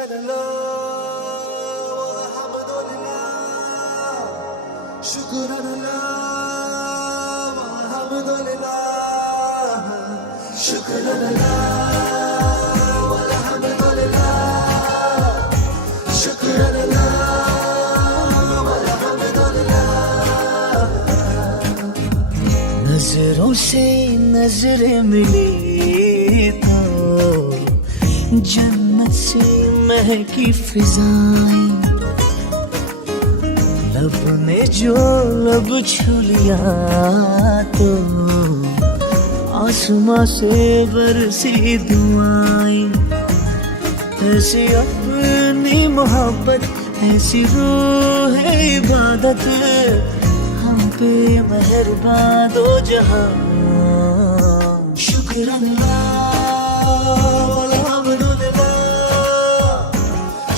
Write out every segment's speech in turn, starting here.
नजरों से नजरें मिली तो जन्नत से महकी फिजाएं, लब ने जो लब छू लिया तो आसमां से बरसी दुआएं। ऐसी अपनी मोहब्बत, ऐसी रूह है इबादत, हम पे मेहरबान दो जहां। शुक्र अल्लाह अल्हम्दुलिल्लाह,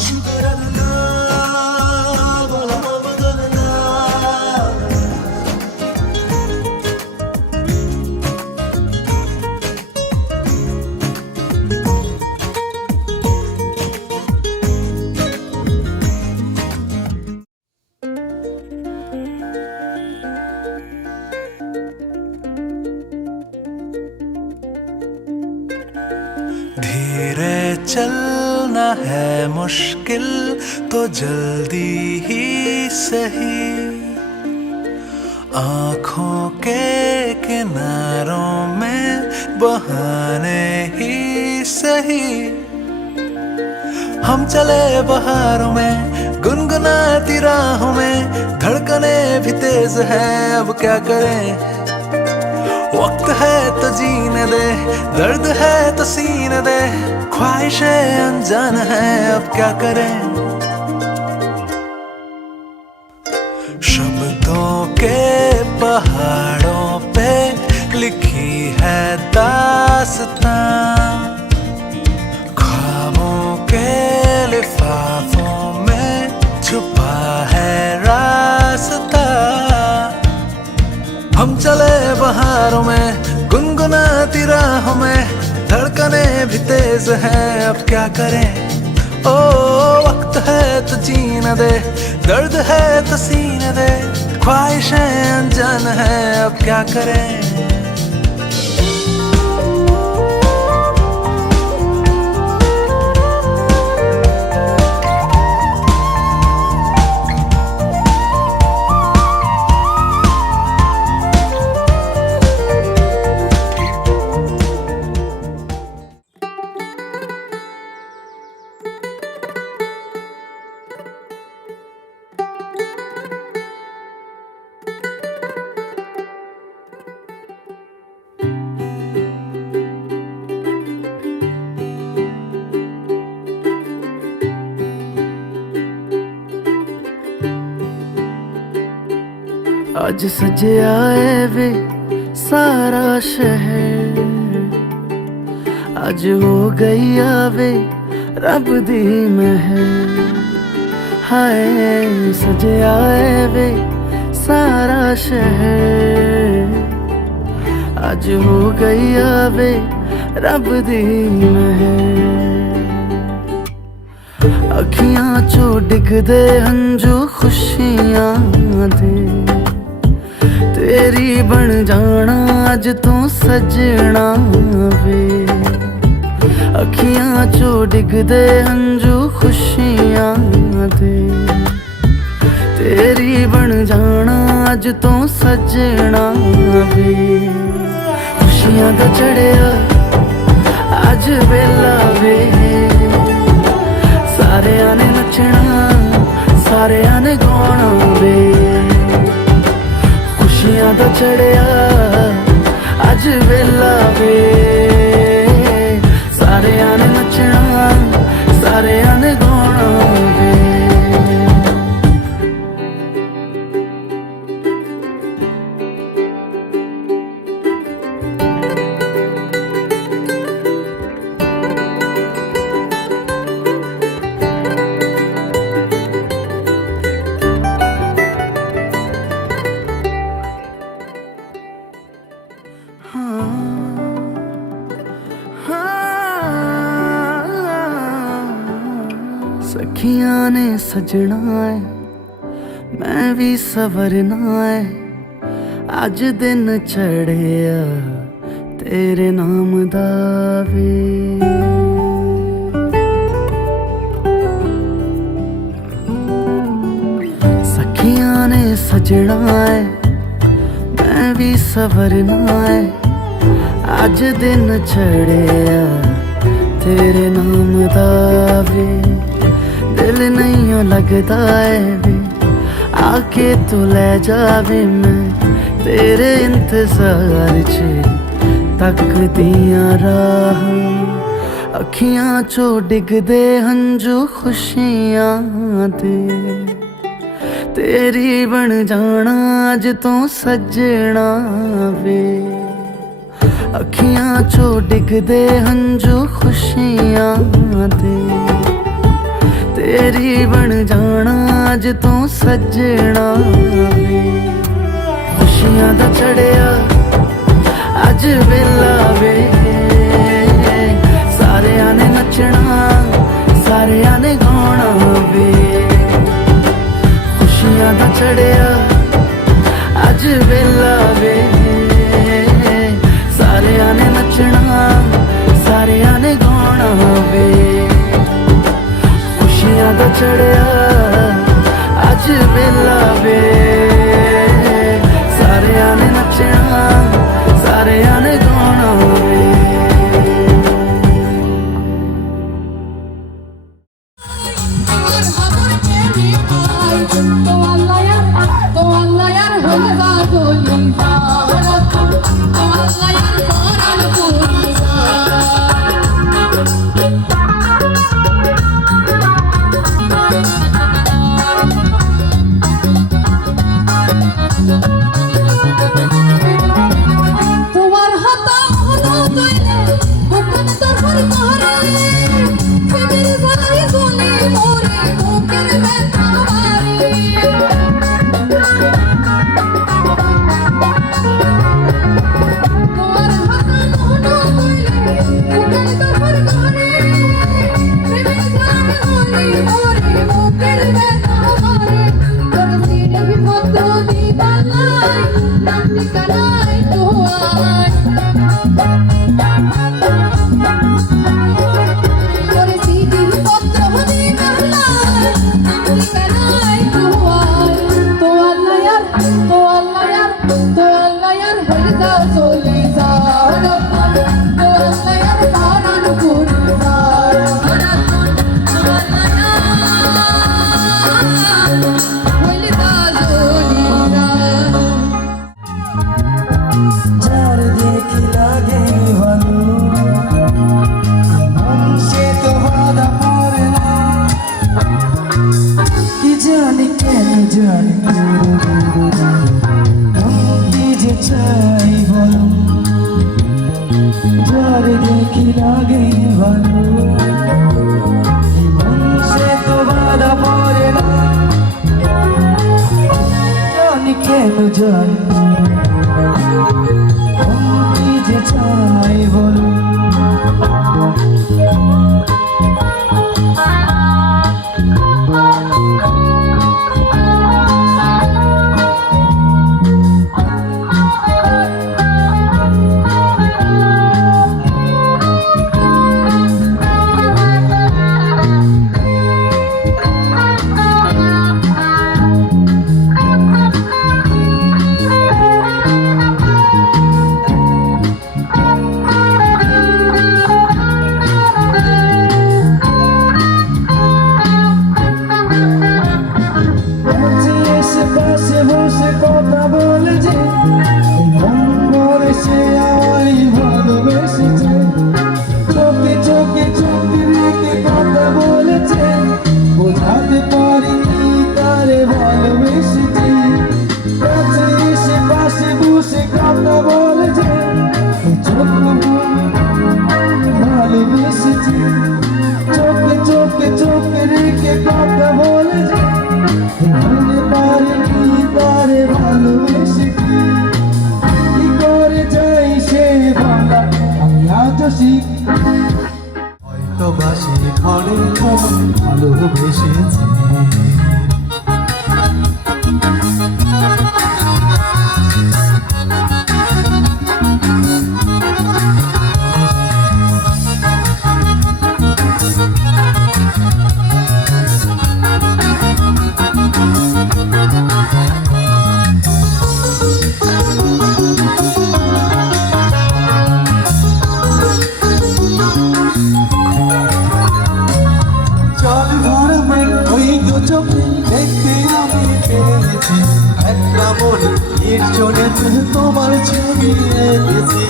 शुक्र अल्लाह अल्हम्दुलिल्लाह। धीरे चलना है मुश्किल तो जल्दी ही सही, आँखों के किनारों में बहाने ही सही। हम चले बहारों में गुनगुनाती राहों में, धड़कने भी तेज है अब क्या करें। वक्त है तो जीने दे, दर्द है तो सीने दे, ख्वाहिशें अनजान है अब क्या करें। शब्दों के पहाड़ों पे लिखी है दास्तां, ख्वाबों के लिफाफों में छुपा है रास्ता। हम चले बहारों में गुनगुनाती राहों में, धड़कने भी तेज है अब क्या करें। ओ वक्त है तो जीने दे, दर्द है तो सीने दे, ख्वाहिशें अनजान है अब क्या करें। आज सजया है वे सारा शहर, आज हो गई आवे रब दी महर। हाय सजया है वे सारा शहर, आज हो गई आवे रब दी महर। अखियां चो डिगदे हंजू खुशियां दे, तेरी बन जाना अज तू सजना वे। अखियां चो डिगदे हंजू खुशियां दे, तेरी बन जाना अज तू सजना वे। खुशियां दा चढ़िया अज वेला वे, सारेयां ने नचना सारेयां ने गाना वे। खुशियां दा चढ़िया अज वेला वे, सारेयां ने नचना सारेयां ने गाना वे। सखियां ने सजना है मैं भी सवरना है अज दिन चढ़िया तेरे नाम दा वे सखियां ने सजना है मैं भी सवरना है अज दिन चढ़िया तेरे नाम दा वे दिल नहीं लगता है वे आके तू ले जावे मैं तेरे इंतजार च तकदियां राह अखियां चो डिगदे हंजू खुशियां दे तेरी बन जाना अज तो सजना वे अखियां चो डिगदे हंजू खुशियां दे तेरी बन जाना अज तो सजना वे खुशियां दा चढ़िया अज वेला वे सारियां ने नचना सारियां ने गाना वे खुशियां दा चढ़िया अज वेला वे सारियां ने नचना सारियां ने गाना वे खुशियां दा चढ़िया अज वेला वे सारियां ने नचना सारियां ने गाना वे হয়তো বাসি ঘরে ভালোবেসেছি। জল ভরা মেঘ ওই দু চোখে দেখতে আমি পেয়েছি, একটা মনে নির্জনেতে তোমার ছবি এঁকেছি।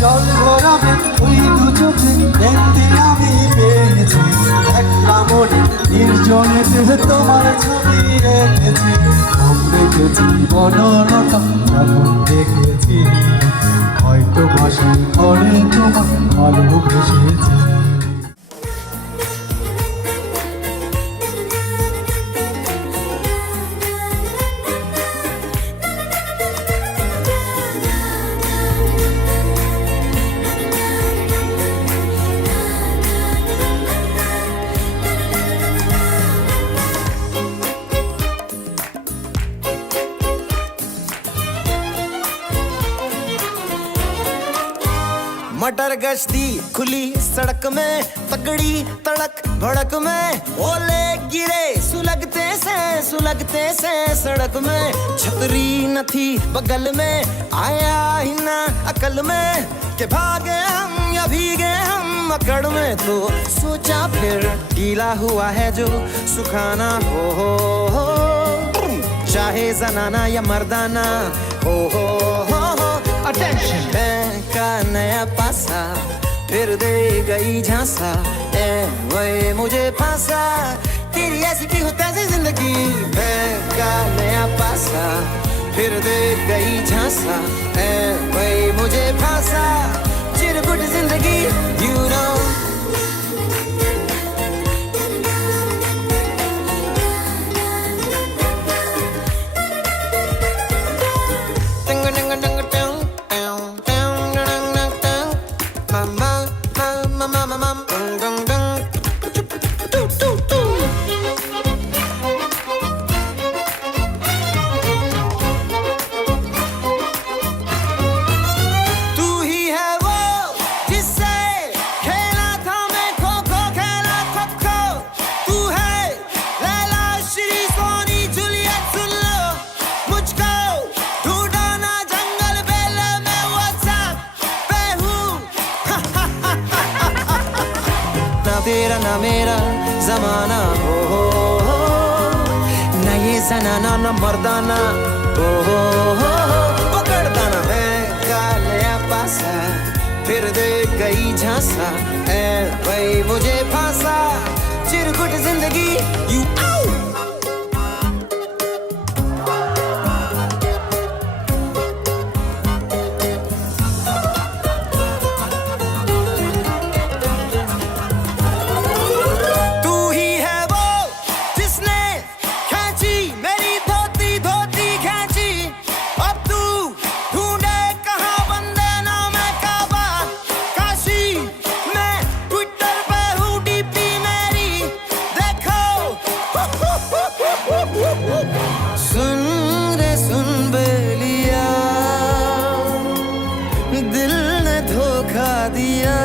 জল ভরা মেঘ ওই দু চোখে দেখতে আমি পেয়েছি, একটা মনে নির্জনেতে তোমার ছবি এঁকেছি। নাম রেখেছি বনলতা, যখন দেখেছি হয়তো বাসি করে তোমার ভালোবেসেছি। मटर गश्ती खुली सड़क में, तगड़ी तड़क भड़क में, ओले गिरे सुलगते से सड़क में। छतरी न थी बगल में, आया ही ना अकल में कि भागे हम या भीगे हम अकड़ में। तो सोचा फिर गीला हुआ है जो सुखाना हो, चाहे जनाना या मर्दाना हो। अटेंशन का नया पासा फिर दे गई झांसा, ए वही मुझे फांसा। तेरी ऐसी की होता है जिंदगी, का नया पासा फिर दे गई झांसा, ए वही मुझे फांसा। चिरकुट जिंदगी यू नो। तेरा ना मेरा जमाना हो, ना ये जनाना ना मर्दाना हो। पकड़ता ना मैं का नया पासा फिर दे गई झांसा, ए वही मुझे फांसा। चिरकुट जिंदगी यू दिया।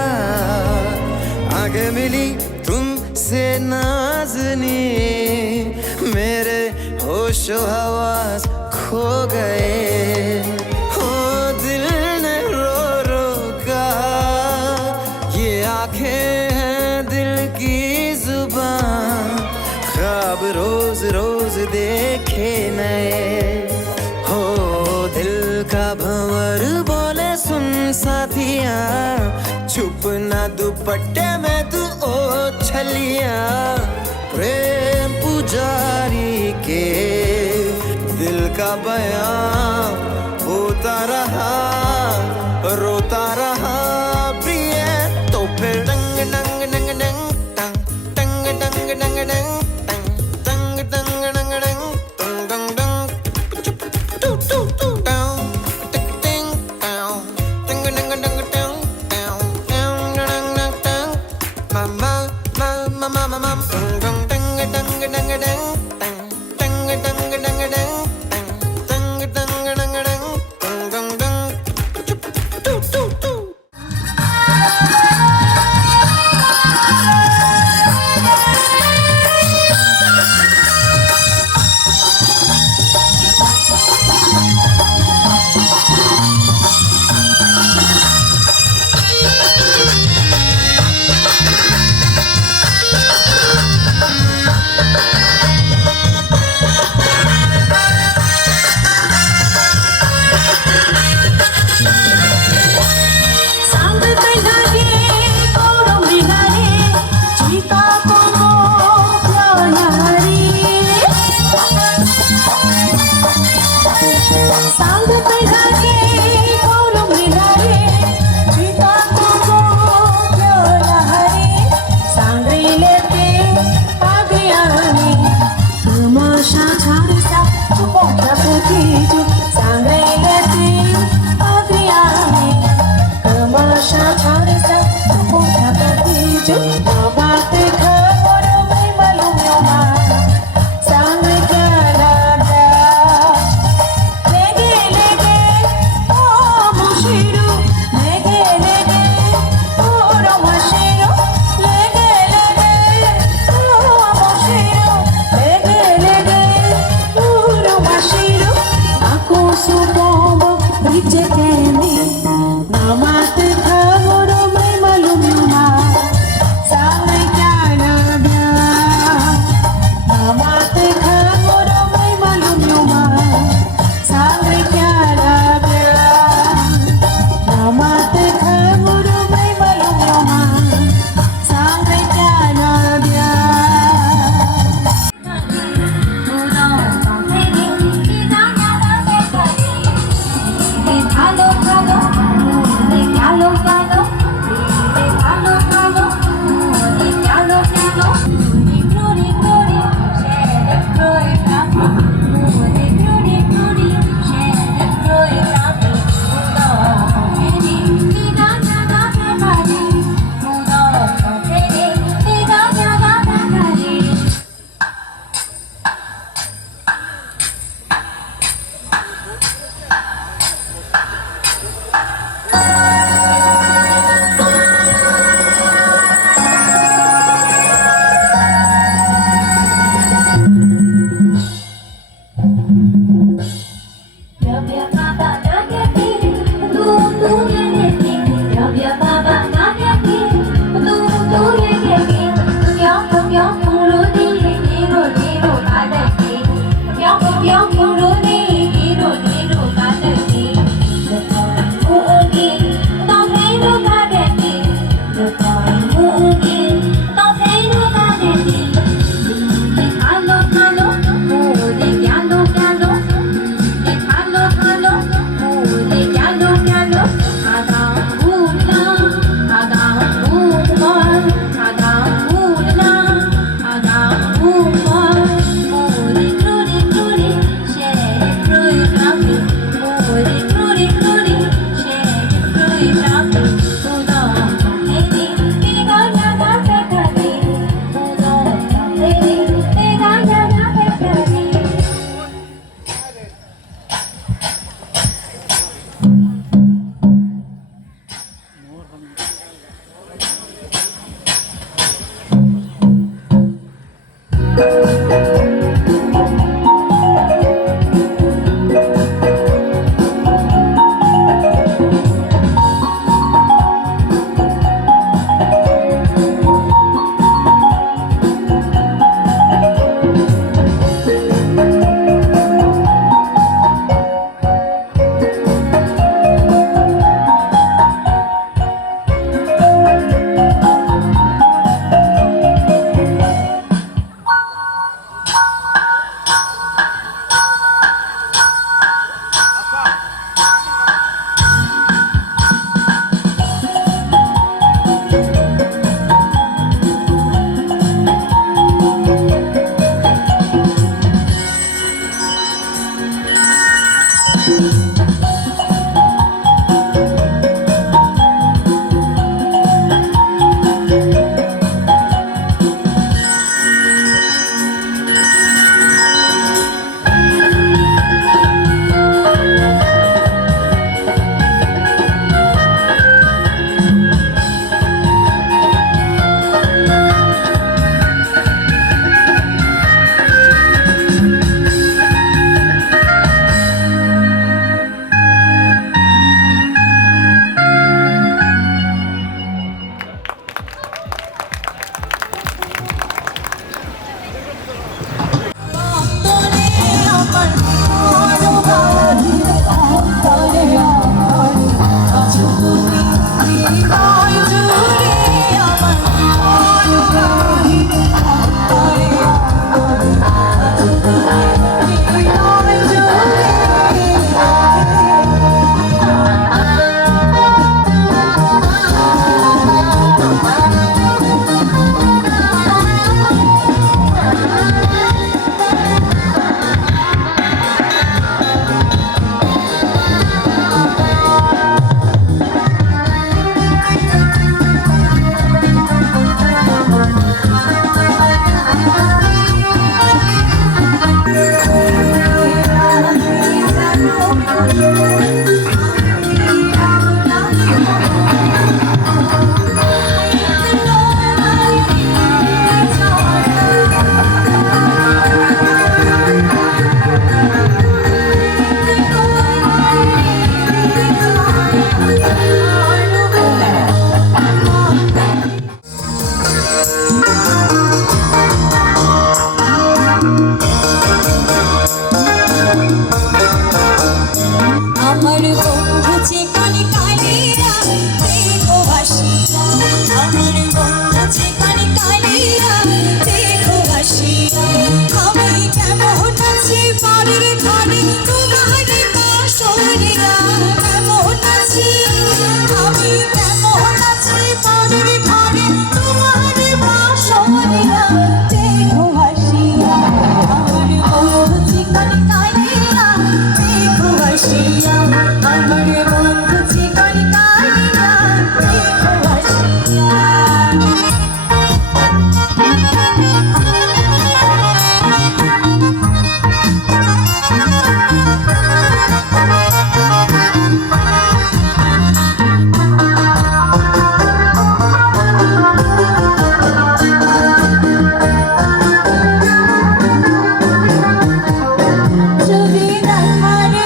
आगे मिली तुमसे नाज़नी, मेरे होशो हवास खो गए। हो दिल ने रो रो कहा, ये आंखें हैं दिल की जुबान। ख्वाब रोज रोज देखे नए, हो दिल का भंवर बोले सुन साथिया। छुप ना दुपट्टे में तू ओ छलिया। प्रेम पुजारी के दिल का बयां होता रहा, रोता रहा प्रिय। तो फिर डंग डंग डंग डंग टंग टंग डंग डंग डंग टंग टंग डंग डंग टंग डंग डंग टू टू टू टाउ टिक टिंग टाउ टंग डंग डंग टाउ टाउ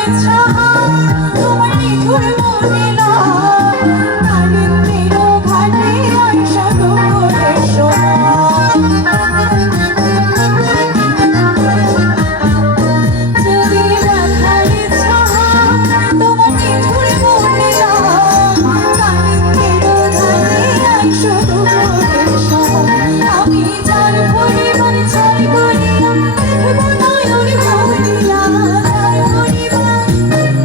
ইচ্ছা তোমার নিঠুর মহিলা কালিন্দির ঘাটে আইসা দুপুরের যদি দেখার ইচ্ছা তোমার নিঠুর মহিলা কালিন্দির ঘাটে আইসা দুপুরের আমি যার পরিবার চাই বলিয়া দেখব নয়ন ভরিয়া যার পরিবার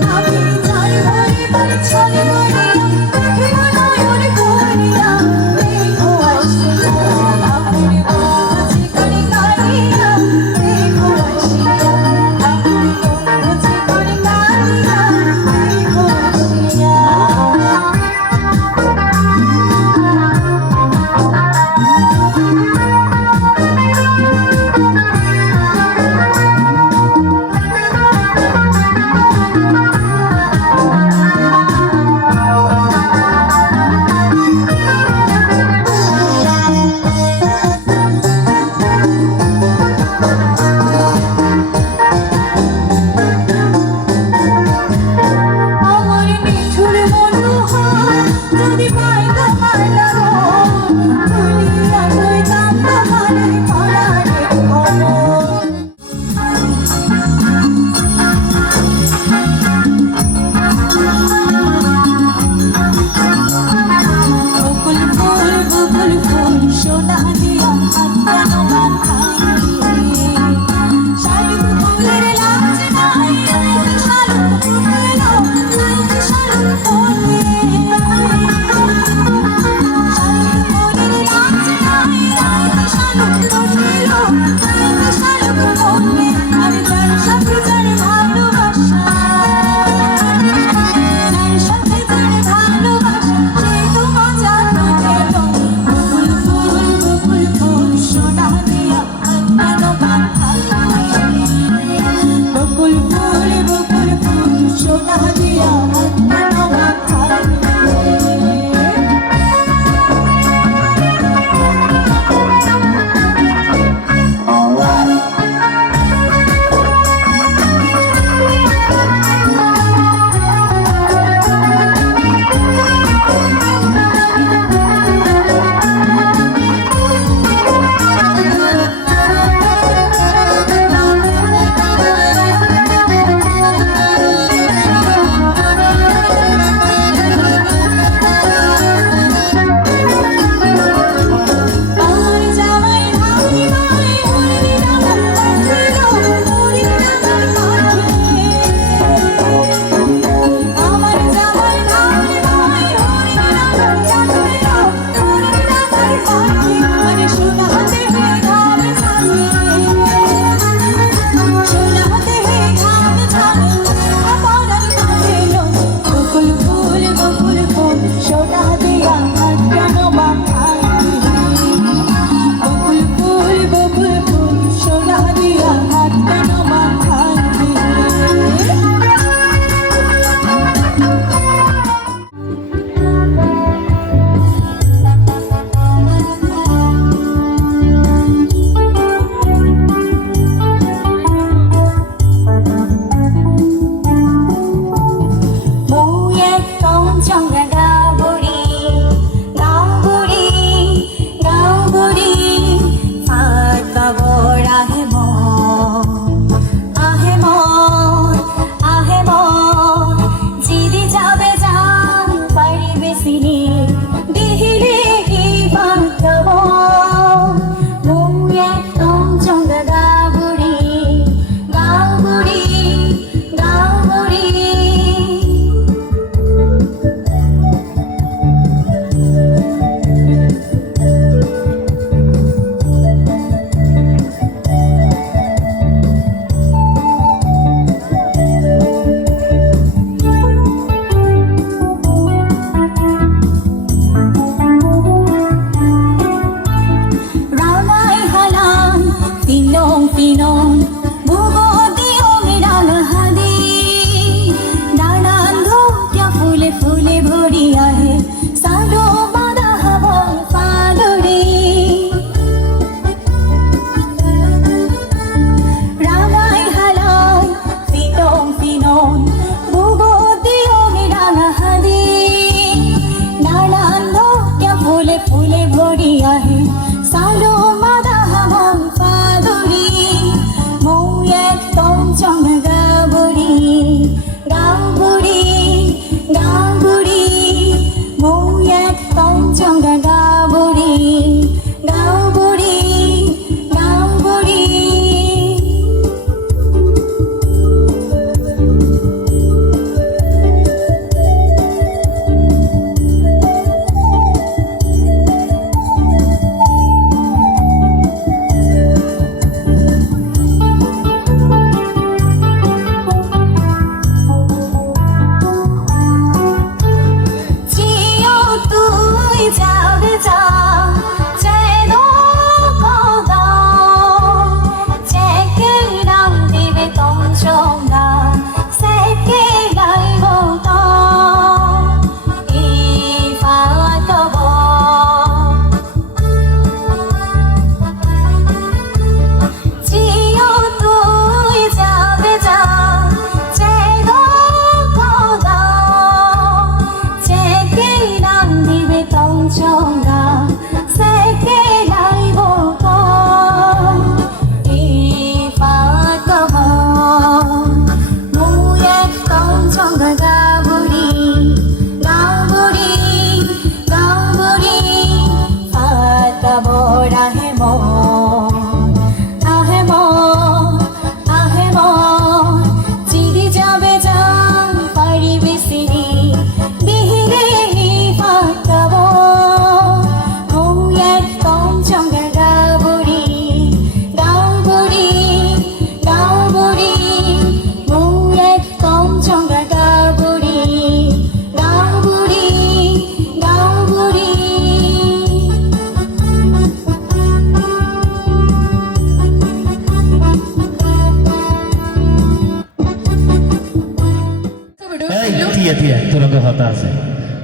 হইলো টিয়া টিয়া তোর কথা আছে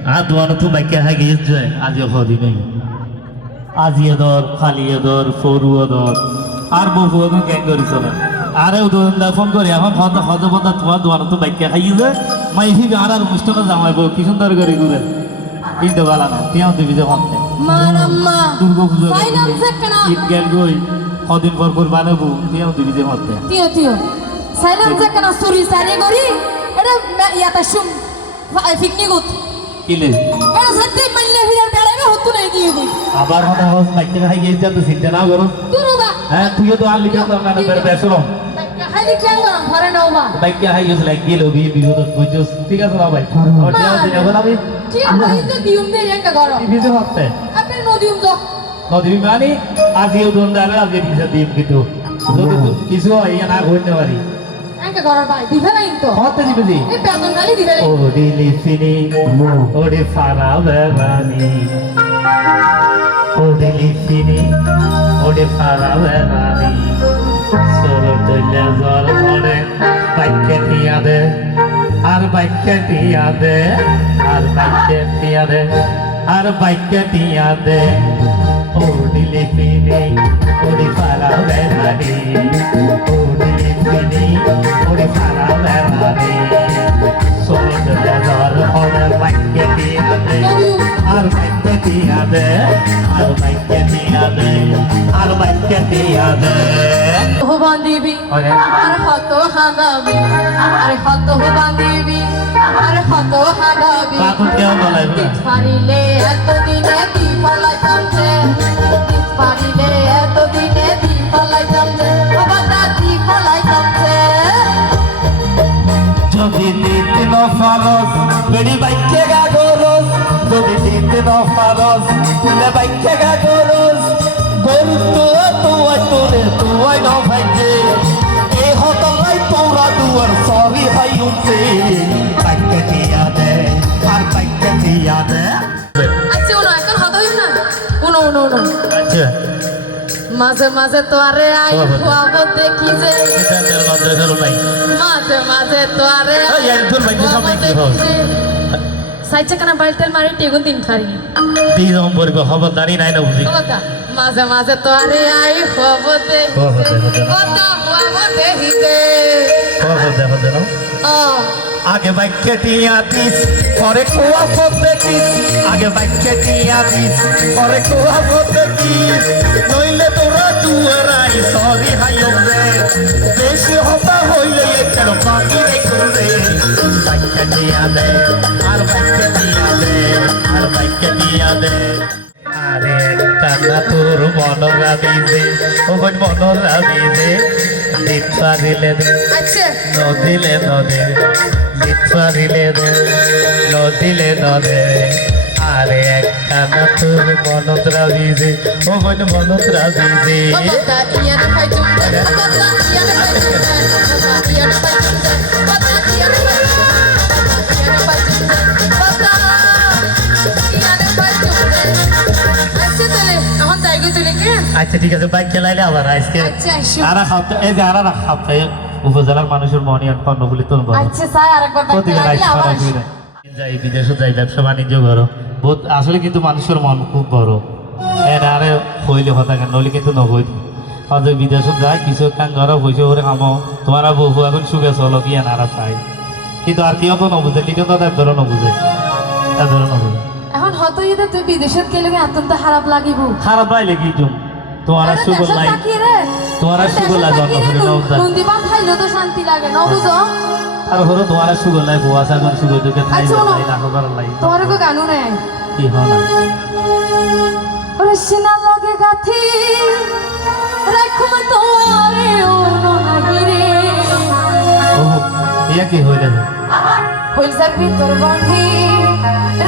আর দোয়ানো তো বাইকে হাই গিয়ে যায় আজও হদি নেই আজিয়ে দর খালিয়ে দর ফরুও দর আর বহু গ্যাং করিস না আরে উদয় ফোন করি এখন হজ বন্ধা তোমার দোয়ানো তো বাইকে খাইয়ে যায় মাই হিবি আর অনুষ্ঠানে জামাইব কি সুন্দর করে ঘুরে কিন্তু গালা না তিয়াও দিবি যে হতে মারাম্মা দুর্গা পুজো সাইলাম সেকনা ঈদ গেল গই কদিন পর বানাবো তিয়াও দিবি যে হতে তিও সাইলাম সেকনা সুরি সারে গরি এটা ইয়াতা শুম পিকনিকত কিলে এটা সত্যি মাইলে ফিরার বেড়াবে হতো না দিয়ে দিই আবার হতে হজ বাইকে খাই গিয়ে যা তো চিন্তা না করো তুরুবা হ্যাঁ তুইও তো আর লিখে তো না বেসরম খালি কেন ধরে নাও মা বাইকে হাই গেছে লাইক গেল বিয়ে বিপদ বুঝছস ঠিক আছে না ভাই ওর তিয়াও দিন এখন আমি ঠিক আছে দিউম দে একা করো টিভিতে হতে আপনি নদিউম দাও নদী মানে আজিও দন্ডারে আজকে পিছা দিম কিন্তু যদি কিছু হয় না ঘুরতে পারি একা করো ভাই দিবে না তো হতে দিবে দি এই বেতন গালি দিবে না ওডি লিফিনি ওডি ফারা বেরানি ওডি লিফিনি ওডি ফারা বেরানি সরো তৈলে জর ধরে বাইকে টিয়া দে আর বাইকে টিয়া দে আর বাইকে টিয়া দে আর বাইকে টিয়া দে ওডি লিফিনি ওডি ফারা বেরানি ওডি লিফিনি ওডি ফারা বেরানি সরো তৈলে জর ধরে বাইকে টিয়া দে আর বাইকে টিয়া দে আর বাইকে টিয়া দে আর বাইকে টিয়া দে হবান দিবি ওরে আর হত হাগাবি আর হত হবান দিবি আর হত হাগাবি বাকুল কেউ বলাই বলে পারিলে এতদিনে দি পালাইতাম যে পারিলে এতদিনে দি পালাইতাম যে বাবা দাদি পালাইতাম যে যদি দিতে ন ফারস বেড়ি বাইকে গা গরস যদি দিতে ন ফারস তুলে বাইকে গা গরস গরু তো তুই তোরে তুই ন ভাইকে এ হতলাই তোরা দুয়ার সরি হাই উঠছে বাইকে দিয়া দে আর বাইকে দিয়া দে আচ্ছা উনো এখন হত হইব না উনো উনো উনো আচ্ছা মাঝে মাঝে তো আরে আই খুয়াবো দেখি যে এটা তেল নজর হলো ভাই মাঝে মাঝে তো আরে ওই একজন ভাই সব নাকি হস সাইচা কানা বাইলতেল মারি টেগুন তিন খারি দিন পরিব খবরদারি নাই না বুঝি কথা মাঝে মাঝে তো আরে আই খুয়াবো দেখি কথা খুয়াবো দেখি যে খবর দেখো দেখো ও আগে বাইকে টিয়া দিস পরে কুয়া ফতে দিস আগে বাইকে টিয়া দিস পরে কুয়া ফতে দিস নইলে তোরা দুয়ারাই সরি হাইও রে বেশি হতা হইলে কেন বাকি রে করে বাইকে টিয়া দে আর বাইকে টিয়া দে আর বাইকে টিয়া দে আরে কান্না তোর মনরা দিছে ও মনরা দিছে দিতা দিলে দে আচ্ছা নদিলে নদে লিপারিলে দে নদিলে নদে আরে একখানা তোর মনত্রা বিজে ও মনত্রা বিজে কথা ইয়ান খাই চুমতে কথা ইয়ান খাই চুমতে কথা ইয়ান খাই চুমতে কথা ইয়ান খাই চুমতে ইয়ান খাই চুমতে কথা ইয়ান খাই চুমতে আচ্ছা তাহলে এখন যাই গো তুই কে আচ্ছা ঠিক আছে বাইক চালাইলে আবার আজকে আচ্ছা আসো আর সপ্তাহে এই যে আর সপ্তাহে উপজেলার মানুষের মনে কর্ণফুলি তুলব আচ্ছা স্যার আরেকবার প্রতিদিন বাইক আইসা আবার করা যাই বিদেশে যাই ব্যবসা বাণিজ্য করো বহুত আসলে কিন্তু মানুষের মন খুব বড় এর আরে হইলে হতা কেন নইলে কিন্তু নহই হয়তো বিদেশত যায় কিছু কান ঘর পয়সা করে কামো তোমার বহু এখন সুখে চলো কি এনারা চাই কিন্তু আর কেউ তো নবুঝে লিখে তো তার ধরো নবুঝে তার ধরো নবুঝে এখন হতো ইদে তুই বিদেশত গেলে অত্যন্ত খারাপ লাগিব খারাপ পাইলে কি তুমি তোমার আর সুগল নাই তোমার আর সুগল লাগে অন্য নন্দীবান খাইলে তো শান্তি লাগে না বুঝো আর হলো তোমার আর সুগল নাই বুয়া সাগর সুগল তোকে খাই আচ্ছা, শোনো। না হবার লাই তোমার কো গানু নাই কি হয় না ওরে সিনা লগে গাথি রাখুম তোরে ও নাগিরে ও ইয়া কি হইলে হইলসার ভিতর বাঁধি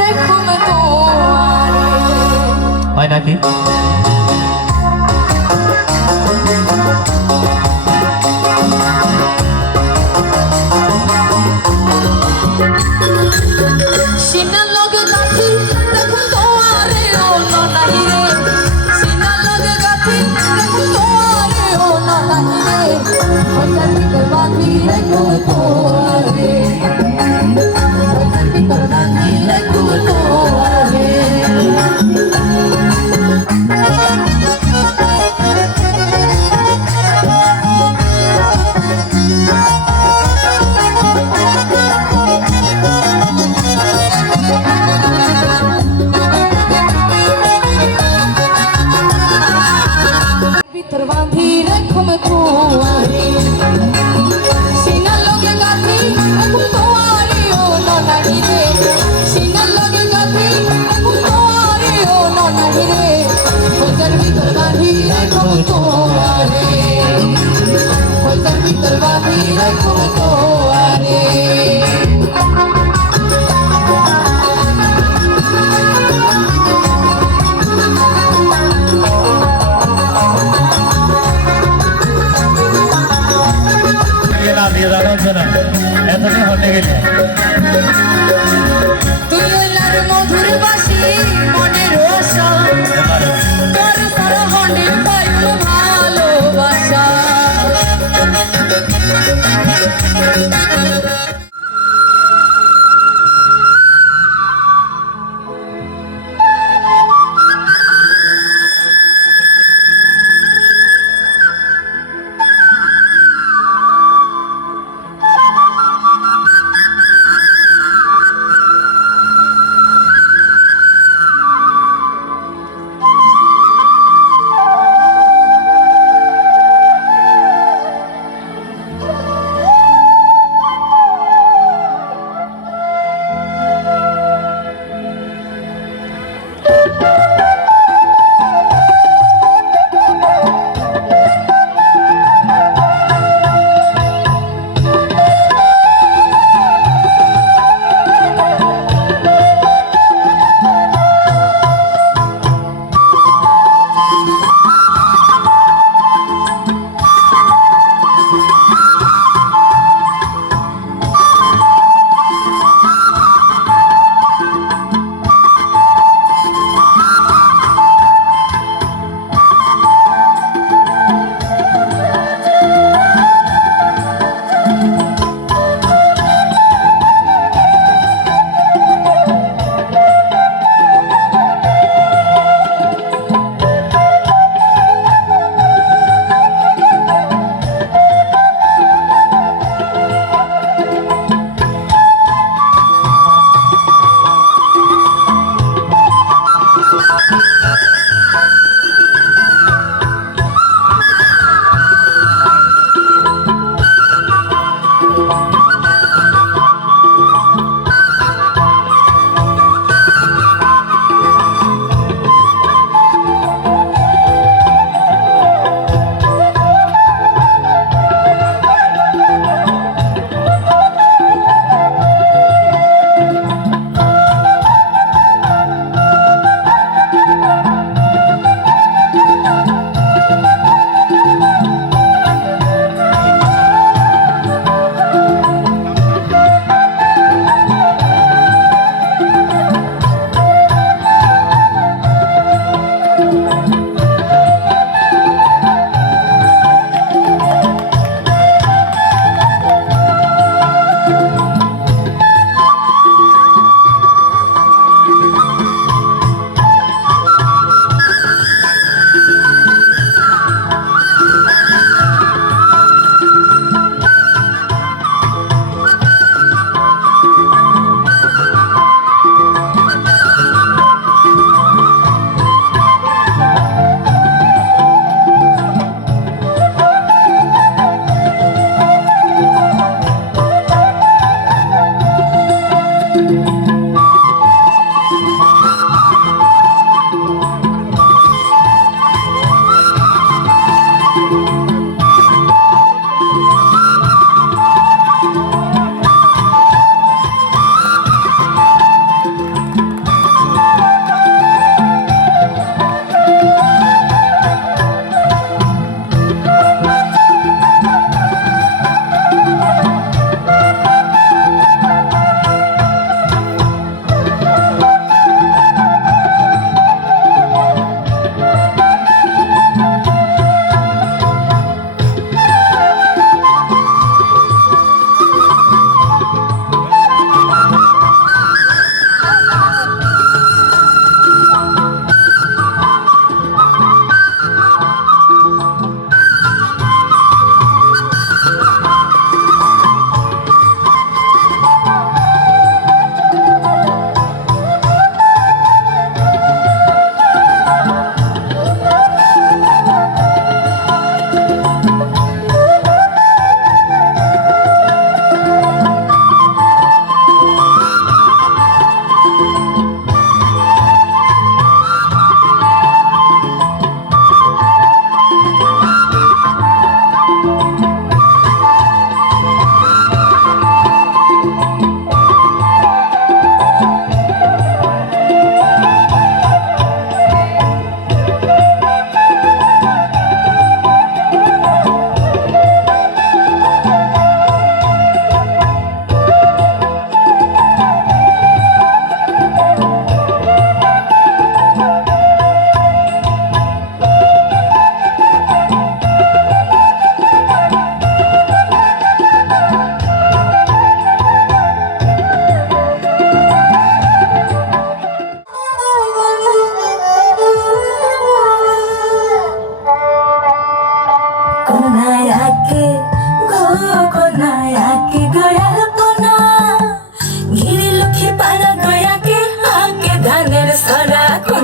রাখুম তোরে হয় নাকি সিনা লগে গাথি রাখুম তোরে ও নাগিরে সিনা লগে গাথি রাখুম তোরে ও নাগিরে হইলসার ভিতর বাঁধি রাখুম তোরে বলতে গেলে তুই হইলার মধুর বাসি মনের আশা তোর সারা হন্ডে পাইল ভালোবাসা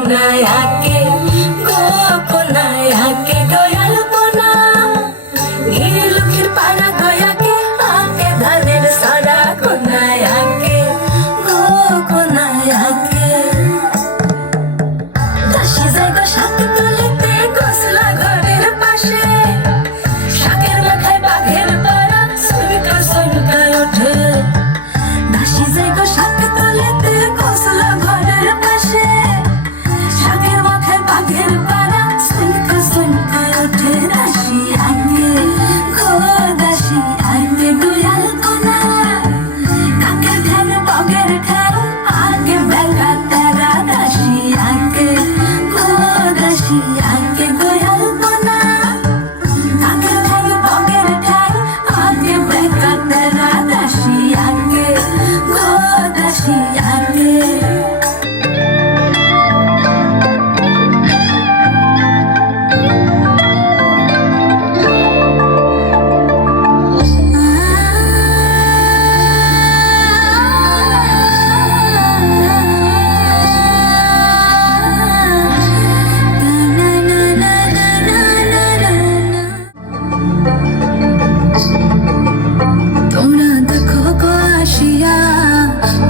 কোনায়াকে গো কোনায়াকে দয়াল কোনা নীলক্ষের পাড়া গয়াকে আকে ধানের সারা কোনায়াকে গো কোনায়াকে দাসী যায় গো শাক তুলিতে গোসলা ঘরের পাশে শাকের মাথায় বাঘের পাড়া সৈনিকা সৈনিকা ওঠে দাসী যায় গো শাক তুলিতে গোসলা ঘরের পাশে শাকের মাথায় বাঘের পাড়া সৈনিকা সৈনিকা ওঠে দাসী আগে গো দাসী আগে দয়াল কোনা কাকের ঠ্যাং বগের ঠ্যাং আগে বেলা তেরা দাসী আগে গো দাসী আগে দয়াল কোনা কাকের ঠ্যাং বগের ঠ্যাং আগে বেলা তেরা দাসী আগে গো দাসী আগে তোমরা দেখো গো আসিয়া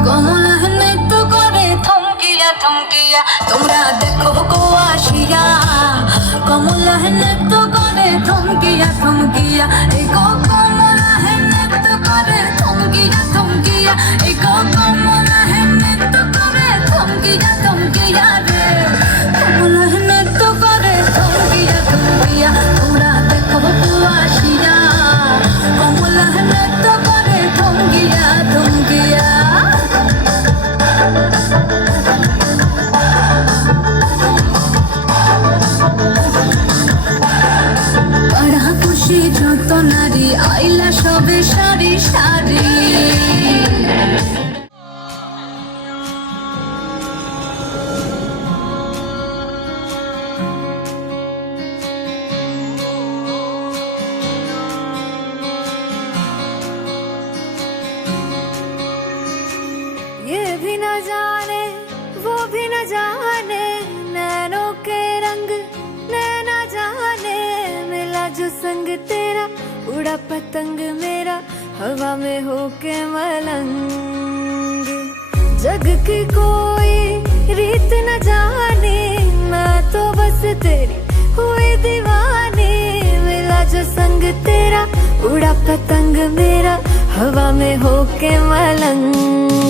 কমলা নৃত্য করে থমকিয়া থমকিয়া তোমরা দেখো গো আসিয়া কমলা নৃত্য করে থমকিয়া থমকিয়া এই গো কমলা নৃত্য করে থমকিয়া থমকিয়া এই গো কমলা নৃত্য করে থমকিয়া থমকিয়া রে কমলা নৃত্য করে থমকিয়া থমকিয়া তোমরা দেখো গো আসিয়া কমলা নৃত্য করে থমকিয়া থমকিয়া পাড়া খুশি যত নারী আইলা সবে সারি সারি ये भी न जाने वो भी न जाने नैनों के रंग नैना जाने मिला जो संग तेरा उड़ा पतंग मेरा हवा में होके मलंग जग की कोई रीत न जाने मैं तो बस तेरी हुई दीवानी मिला जो संग तेरा उड़ा पतंग मेरा हवा में होके मलंग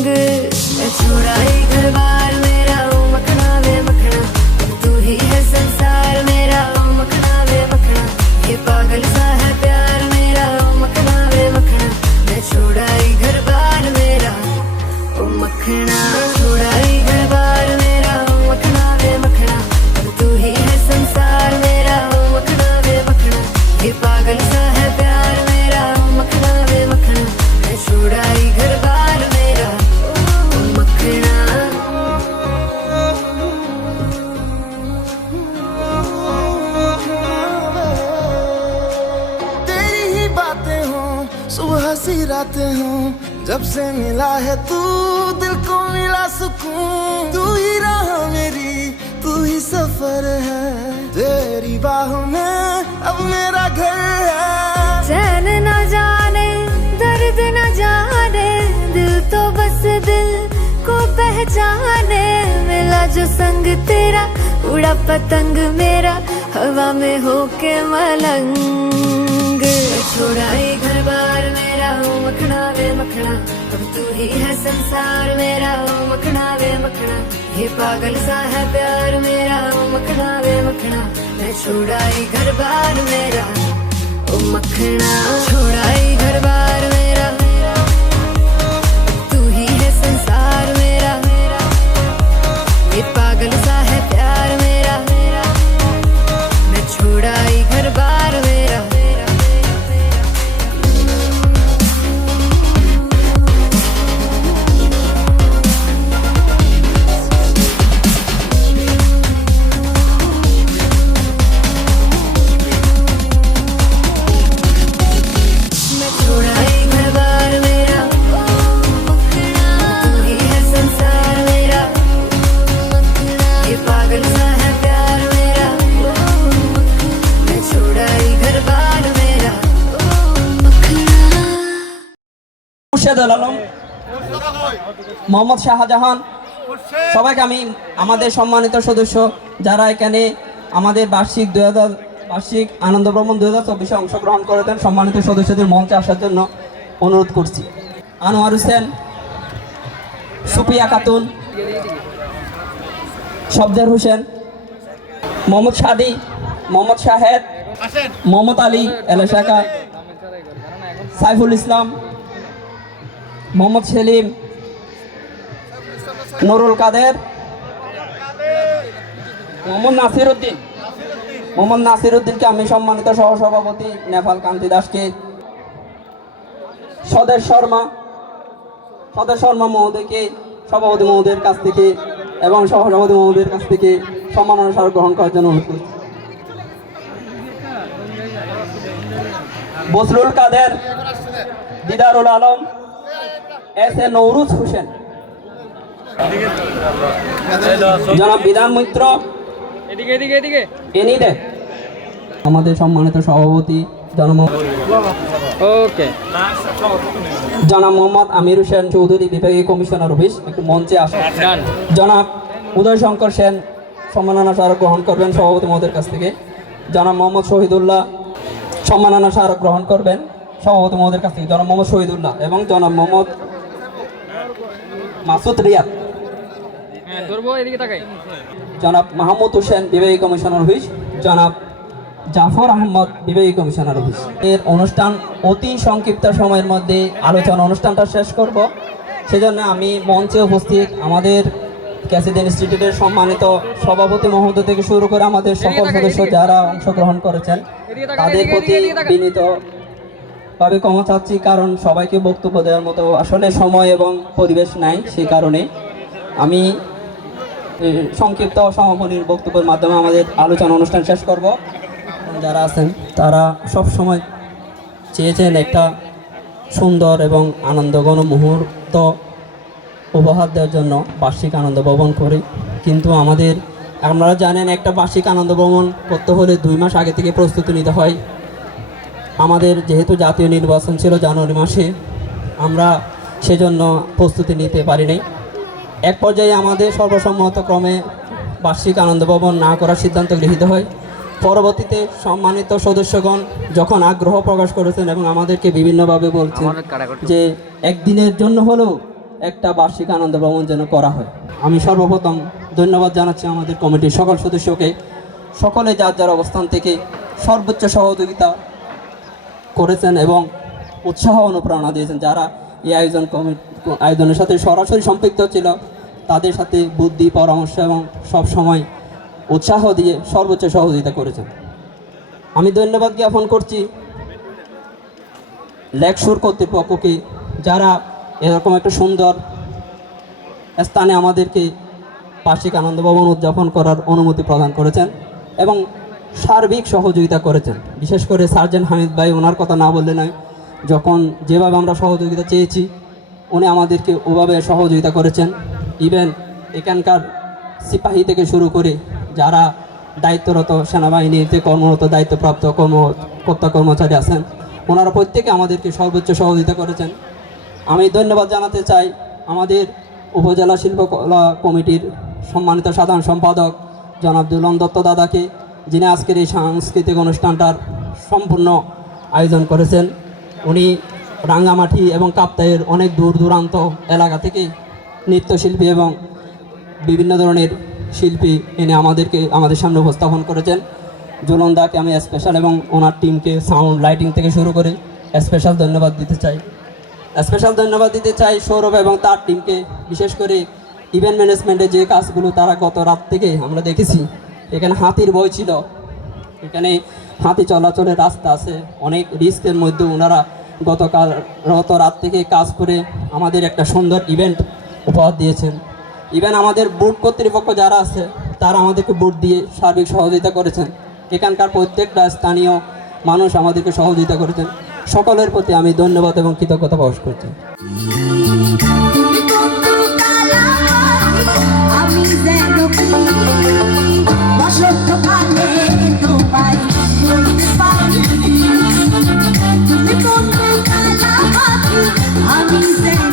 मैं छुड़ाई घर बार मेरा ओ मखना वे मखना तू ही है संसार मेरा ओ मखना वे मखना ये पागल सा है प्यार मेरा ओ मखना वे मखना मैं छुड़ाई घर बार मेरा ओ मखना छुड़ाई घर बार मेरा ओ मखना वे मखना तू ही है संसार मेरा ओ मखना वे मखना ये पागल सा है प्यार मेरा ओ मखना वे मखना मैं छुड़ाई घर बार मेरा ओ मखना तेरी ही बातें हों सुबह सी रातें हों जब से मिला है तू दिल को मिला सुकून तू ही राह मेरी तू ही सफर है तेरी बाहों में अब मेरा घर है चैन न जाने दर्द न जाने दिल तो बस दिल को पहचाने मिला जो संग तेरा उड़ा पतंग मेरा हवा में होके मलंग छुड़ाई घर बार मेरा ओ मखना वे मखना अब तू ही है संसार मेरा ओ मखना वे मखना ये पागल सा है प्यार मेरा ओ मखना वे मखना मैं छुड़ाई घर बार मेरा ओ मखना छुड़ाई घर बार मेरा तू ही है संसार मेरा ये पागल सा है प्यार मेरा मैं छुड़ाई घर बार मेरा मैं छुड़ाई घर बार আফজাল আলম, মোহাম্মদ শাহজাহান, সবাইকে আমি আমাদের সম্মানিত সদস্য যারা এখানে আমাদের বার্ষিক আনন্দ ভ্রমণ 2024 অংশগ্রহণ করেছেন সম্মানিত সদস্যদের মঞ্চে আসার জন্য অনুরোধ করছি। আনোয়ার হোসেন, সুপিয়া খাতুন, শব্দের হোসেন, মোহাম্মদ সাদি, মোহাম্মদ শাহেদ, মোহাম্মদ আলী এলাশাকা, সাইফুল ইসলাম, মোহাম্মদ সেলিম, নুরুল কাদের, মোহাম্মদ নাসির উদ্দিনকে আমি সম্মানিত সহসভাপতি নেপাল কান্তি দাসকে, সদের শর্মা মহোদয়কে সভাপতি মহোদয়ের কাছ থেকে এবং সহসভাপতি মহোদয়ের কাছ থেকে সম্মাননা স্মারক গ্রহণ করার জন্য অনুরোধ করছি। বসরুল কাদের, দিদারুল আলম, এস এ নৌরুজ হোসেন, জনাব বিধান মৈত্র, এনিদে আমাদের সম্মানিত সভাপতি জনাব মোহাম্মদ আমির হোসেন চৌধুরী, বিভাগীয় কমিশনার অফিস, একটু মঞ্চে আসেন। জনাব উদয় শঙ্কর সেন সম্মাননা স্মারক গ্রহণ করবেন সভাপতি মহোদয়ের কাছ থেকে। জনাব মোহাম্মদ শহীদুল্লাহ সম্মাননা স্মারক গ্রহণ করবেন সভাপতি মহোদয়ের কাছ থেকে। জনাব মোহাম্মদ শহীদুল্লাহ এবং জনাব মোহাম্মদ মাসুদ রিয়াদ, জনাব মাহমুদ হোসেন বিভাগীয় কমিশনার অফিস, জনাব জাফর আহমদ বিভাগীয় কমিশনার অফিস। এর অনুষ্ঠান অতি সংক্ষিপ্ত সময়ের মধ্যে আলোচনা অনুষ্ঠানটা শেষ করব, সেজন্য আমি মঞ্চে উপস্থিত আমাদের ক্যাসিড ইনস্টিটিউটের সম্মানিত সভাপতি মহোদয় থেকে শুরু করে আমাদের সকল সদস্য যারা অংশগ্রহণ করেছেন তাদের প্রতি বিনীতভাবে ক্ষমা চাচ্ছি, কারণ সবাইকে বক্তব্য দেওয়ার মতো আসলে সময় এবং পরিবেশ নাই। সেই কারণে আমি সংক্ষিপ্ত সমাপনীর বক্তব্যের মাধ্যমে আমাদের আলোচনা অনুষ্ঠান শেষ করব। যারা আছেন তারা সব সময় চেয়েছেন একটা সুন্দর এবং আনন্দঘন মুহূর্ত উপহার দেওয়ার জন্য বার্ষিক আনন্দ ভ্রমণ করি, কিন্তু আপনারা জানেন একটা বার্ষিক আনন্দ ভ্রমণ করতে হলে 2 মাস আগে থেকে প্রস্তুতি নিতে হয়। আমাদের যেহেতু জাতীয় নির্বাচন ছিল জানুয়ারি মাসে, আমরা সেজন্য প্রস্তুতি নিতে পারি নাই। এক পর্যায়ে আমাদের সর্বসম্মতক্রমে বার্ষিক আনন্দ ভ্রমণ না করার সিদ্ধান্ত গৃহীত হয়। পরবর্তীতে সম্মানিত সদস্যগণ যখন আগ্রহ প্রকাশ করেছেন এবং আমাদেরকে বিভিন্নভাবে বলছেন যে একদিনের জন্য হলেও একটা বার্ষিক আনন্দ ভ্রমণ যেন করা হয়, আমি সর্বপ্রথম ধন্যবাদ জানাচ্ছি আমাদের কমিটির সকল সদস্যকে। সকলে যার যার অবস্থান থেকে সর্বোচ্চ সহযোগিতা করেছেন এবং উৎসাহ অনুপ্রেরণা দিয়েছেন। যারা এই আয়োজনের সাথে সরাসরি সম্পৃক্ত ছিল তাদের সাথে বুদ্ধি পরামর্শ এবং সব সময় উৎসাহ দিয়ে সর্বোচ্চ সহযোগিতা করেছেন। আমি ধন্যবাদ জ্ঞাপন করছি লেকশুর কর্তৃপক্ষকে, যারা এরকম একটা সুন্দর স্থানে আমাদেরকে বার্ষিক আনন্দ ভ্রমণ উদযাপন করার অনুমতি প্রদান করেছেন এবং সার্বিক সহযোগিতা করেছেন। বিশেষ করে সার্জেন্ট হামিদ ভাই, ওনার কথা না বললে নয়, যখন যেভাবে আমরা সহযোগিতা চেয়েছি উনি আমাদেরকে ওভাবে সহযোগিতা করেছেন। ইভেন এখানকার সিপাহী থেকে শুরু করে যারা দায়িত্বরত সেনাবাহিনীতে কর্মরত দায়িত্বপ্রাপ্ত কর্মচারী আছেন, ওনারা প্রত্যেকে আমাদেরকে সর্বোচ্চ সহযোগিতা করেছেন। আমি ধন্যবাদ জানাতে চাই আমাদের উপজেলা শিল্পকলা কমিটির সম্মানিত সাধারণ সম্পাদক জনাব দুলন দত্ত দাদাকে, যিনি আজকের এই সাংস্কৃতিক অনুষ্ঠানটার সম্পূর্ণ আয়োজন করেছেন। উনি রাঙ্গামাটি এবং কাপ্তাইয়ের অনেক দূর দূরান্ত এলাকা থেকে নৃত্যশিল্পী এবং বিভিন্ন ধরনের শিল্পী এনে আমাদের সামনে উপস্থাপন করেছেন। জুলনদাকে আমি স্পেশাল এবং ওনার টিমকে সাউন্ড লাইটিং থেকে শুরু করে স্পেশাল ধন্যবাদ দিতে চাই। সৌরভ এবং তার টিমকে, বিশেষ করে ইভেন্ট ম্যানেজমেন্টের যে কাজগুলো তারা গত রাত থেকে আমরা দেখেছি। এখানে হাতির ভয় ছিল, এখানে হাতি চলাচলের রাস্তা আছে, অনেক রিস্কের মধ্যে ওনারা গত রাত থেকে কাজ করে আমাদের একটা সুন্দর ইভেন্ট উপহার দিয়েছেন। ইভেন আমাদের বোর্ড কর্তৃপক্ষ যারা আছে তারা আমাদেরকে বোর্ড দিয়ে সার্বিক সহযোগিতা করেছেন। এখানকার প্রত্যেকটা স্থানীয় মানুষ আমাদেরকে সহযোগিতা করেছেন। সকলের প্রতি আমি ধন্যবাদ এবং কৃতজ্ঞতা প্রকাশ করছি। আমি যেন বসন্তকালে তোমায় বলতে পারি, তুমি কোন কালা পাখি, আমি যেন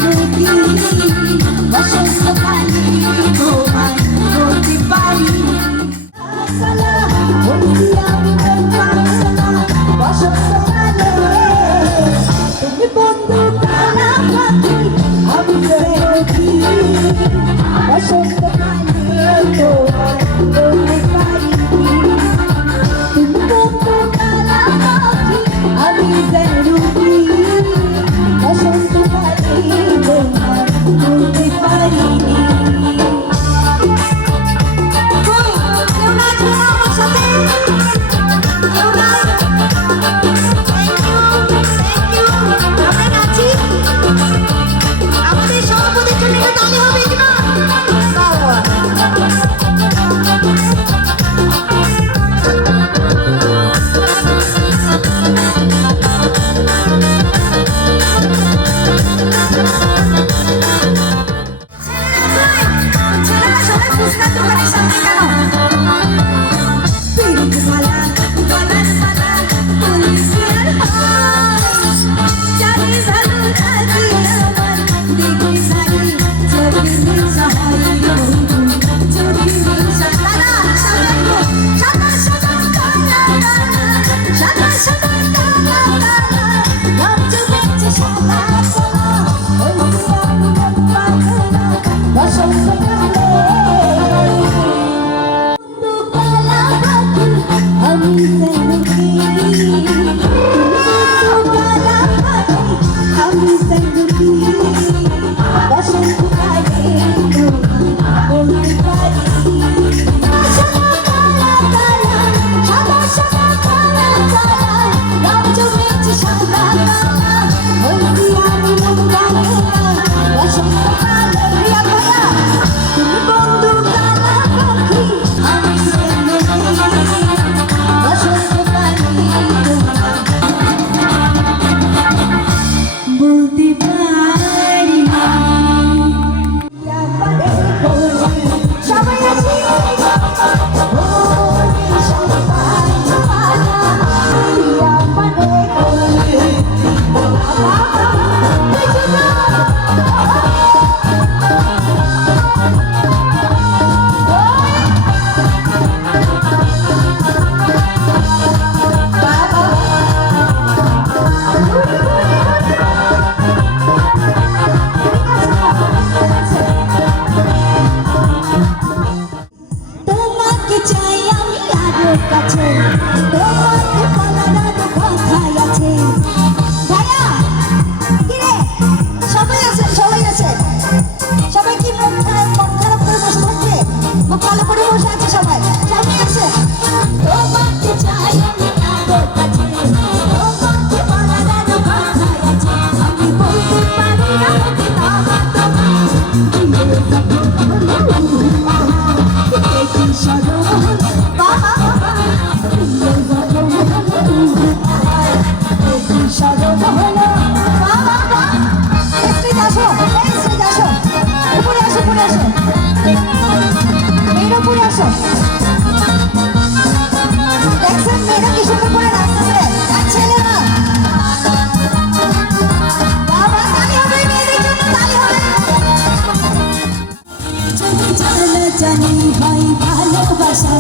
জানি হয় ভালোবাসা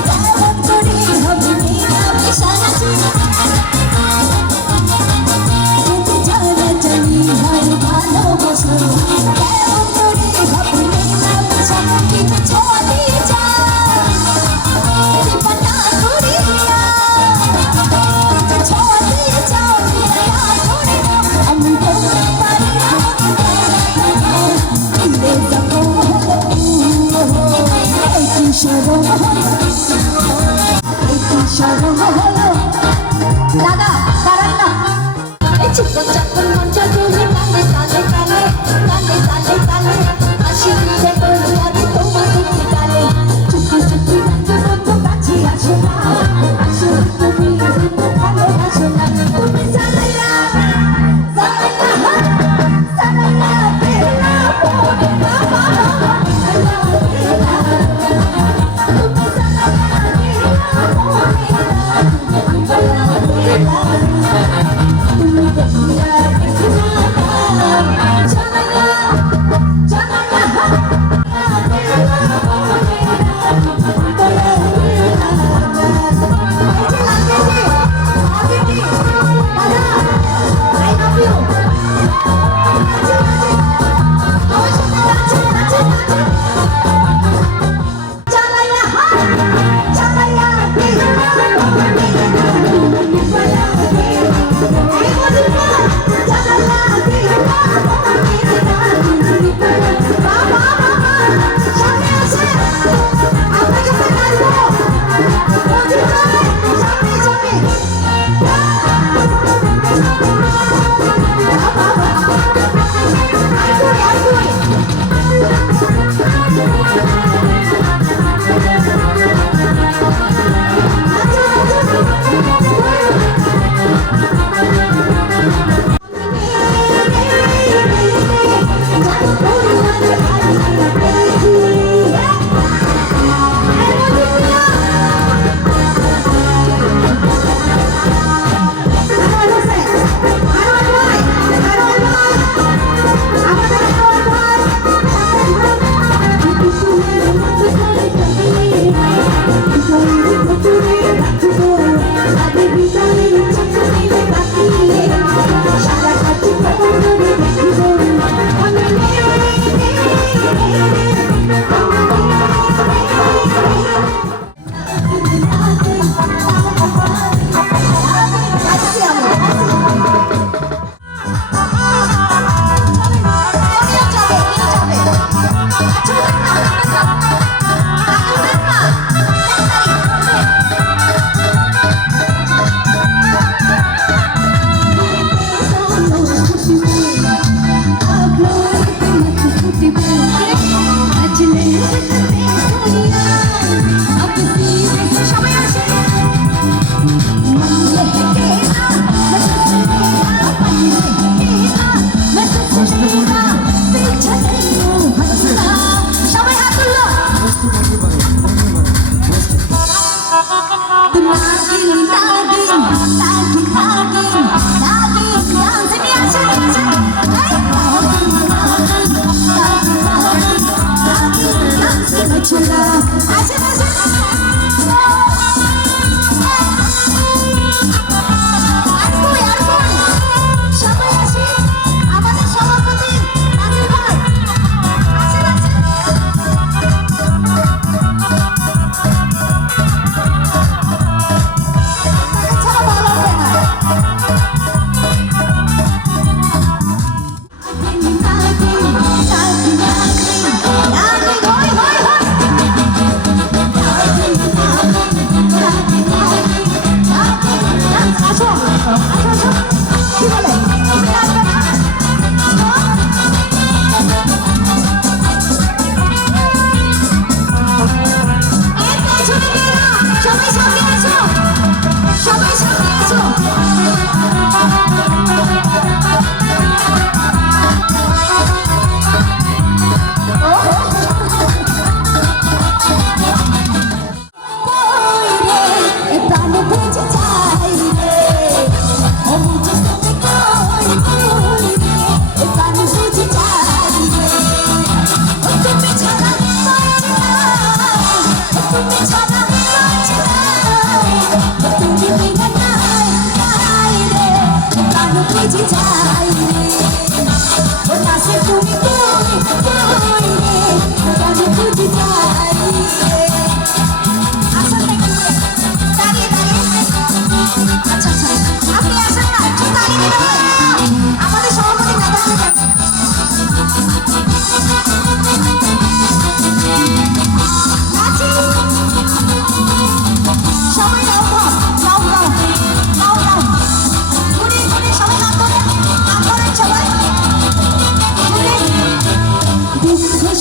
কেমন করে হবে মেলামেশা যদি জানা জানি হয় ভালোবাসা কেমন করে হবে মেলামেশা কিছু চলে যায় জীবনটা করে কিছু চলে যায় আমি বলতে পারি না দাদা কারণ না এই চিকন চাকন মঞ্চা তুলে কানে কানে কানে কানে কানে কানে হাসি দিয়ে বলি আমি তোমাকে কি কানে চুপি চুপি নাচে বন্ধু কাছে আসো না আসো তুমি কিন্তু ভালোবাসো না তুমি জানো না বেলা পড়ে না তুমি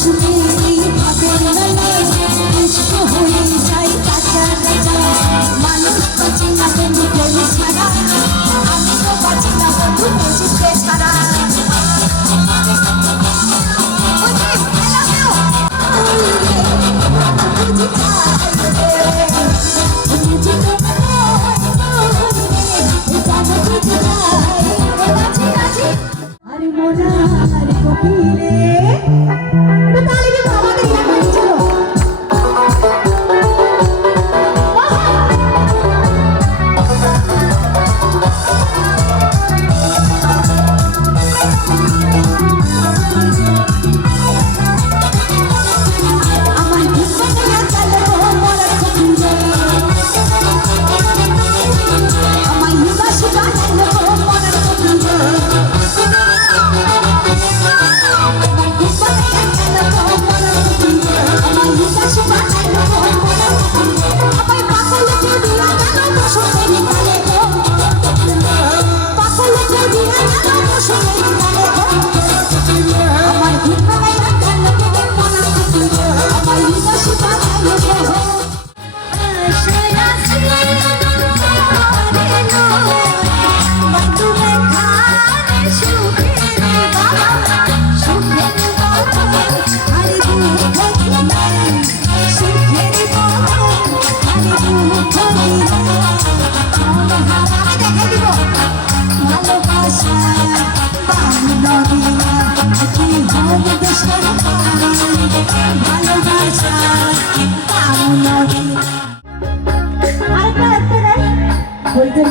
মৌসুমি ভাবের মেলে পুষ্প হয়ে যায় কাঁচা কাঁচা মানুষ বাঁচে না বন্ধু প্রেম ছাড়া আমি তো বাঁচি না বন্ধু বসিতে ছাড়া আরে মোরার কোকিলে তাহলে কি আমাদের এলাকায় চলো আমার দুঃখে না চলো মোরার কোকিলে আমার উদাসী গানে মোরার কোকিলে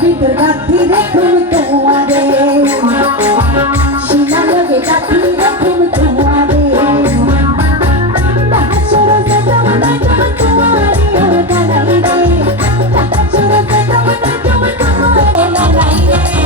ভিতর গাথি দেখুন তোমারে শিলা লগে গাথি দেখুন তোমারে বাহাসুর সে তোমারে তোমারে ওর গালাই রে বাহাসুর সে তোমারে তোমারে গালাই রে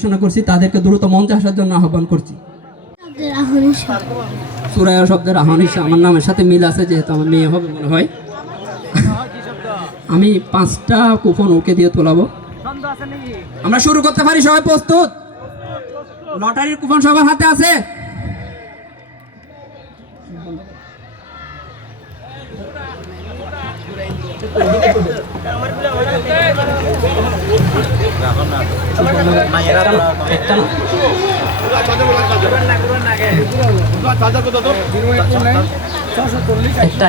ঘোষণা করছি, তাদেরকে দ্রুত মঞ্চে আসার জন্য আহ্বান করছি। সুরায়া শব্দের আহনিশা আমার নামের সাথে মিল আছে, যেহেতু আমার মেয়ে হবে মনে হয়। আমি 5টা কুপন ওকে দিয়ে তোলাবো। আমরা শুরু করতে পারি, সবাই প্রস্তুত? লটারির কুপন সবার হাতে আছে?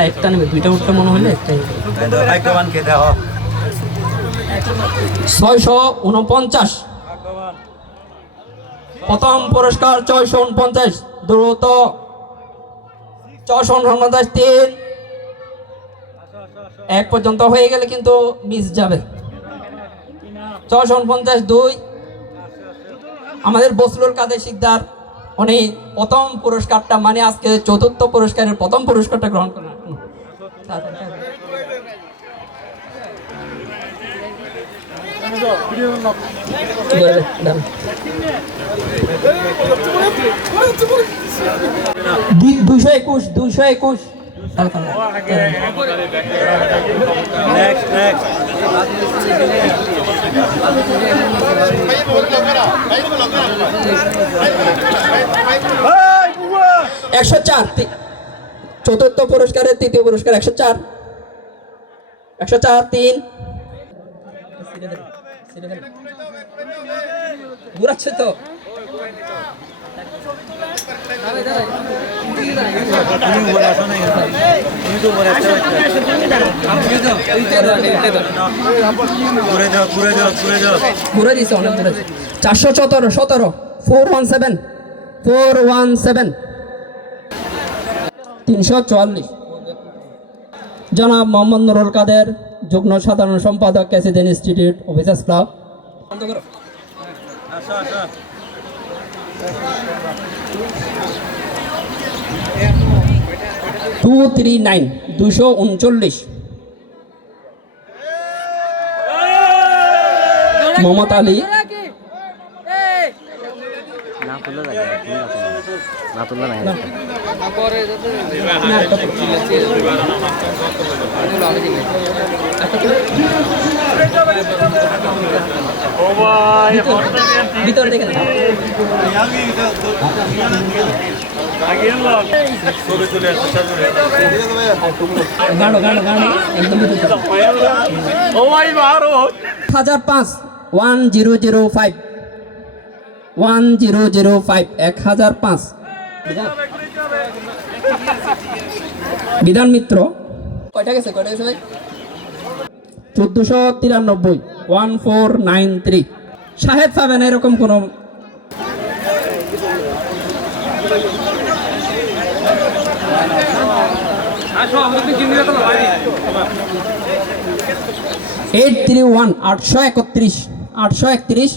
একটা নেবে, 2টা উঠতে মনে হলে একটাই। 649। প্রথম পুরস্কার 649, দ্রুত 649 3 1 পর্যন্ত হয়ে গেলে কিন্তু মিস যাবে। 649 2 আমাদের বসলুল কাদের শিকদার, উনি প্রথম পুরস্কারটা মানে আজকে 4র্থ পুরস্কারের প্রথম পুরস্কারটা গ্রহণ করলেন। দুশো একুশ। একশো 4 4র্থ পুরস্কারের 3য় পুরস্কার 104 3 ঘুরাচ্ছে তো। ঘুরে দিছে অনেক ঘুরে। 417 417 344। জনাব মোহাম্মদ নুরুল কাদের, যুগ্ম সাধারণ সম্পাদক, ক্যাসিডেন institute officers club. 239 239। Mohammad Ali, ভিতরে দেখে না। গানো একদম 1005 1005 1005 বিধান মিত্র। কয়টা গেছে ভাই? 1493 1493। সাহেব পাবেন এরকম কোন? এইট 31 831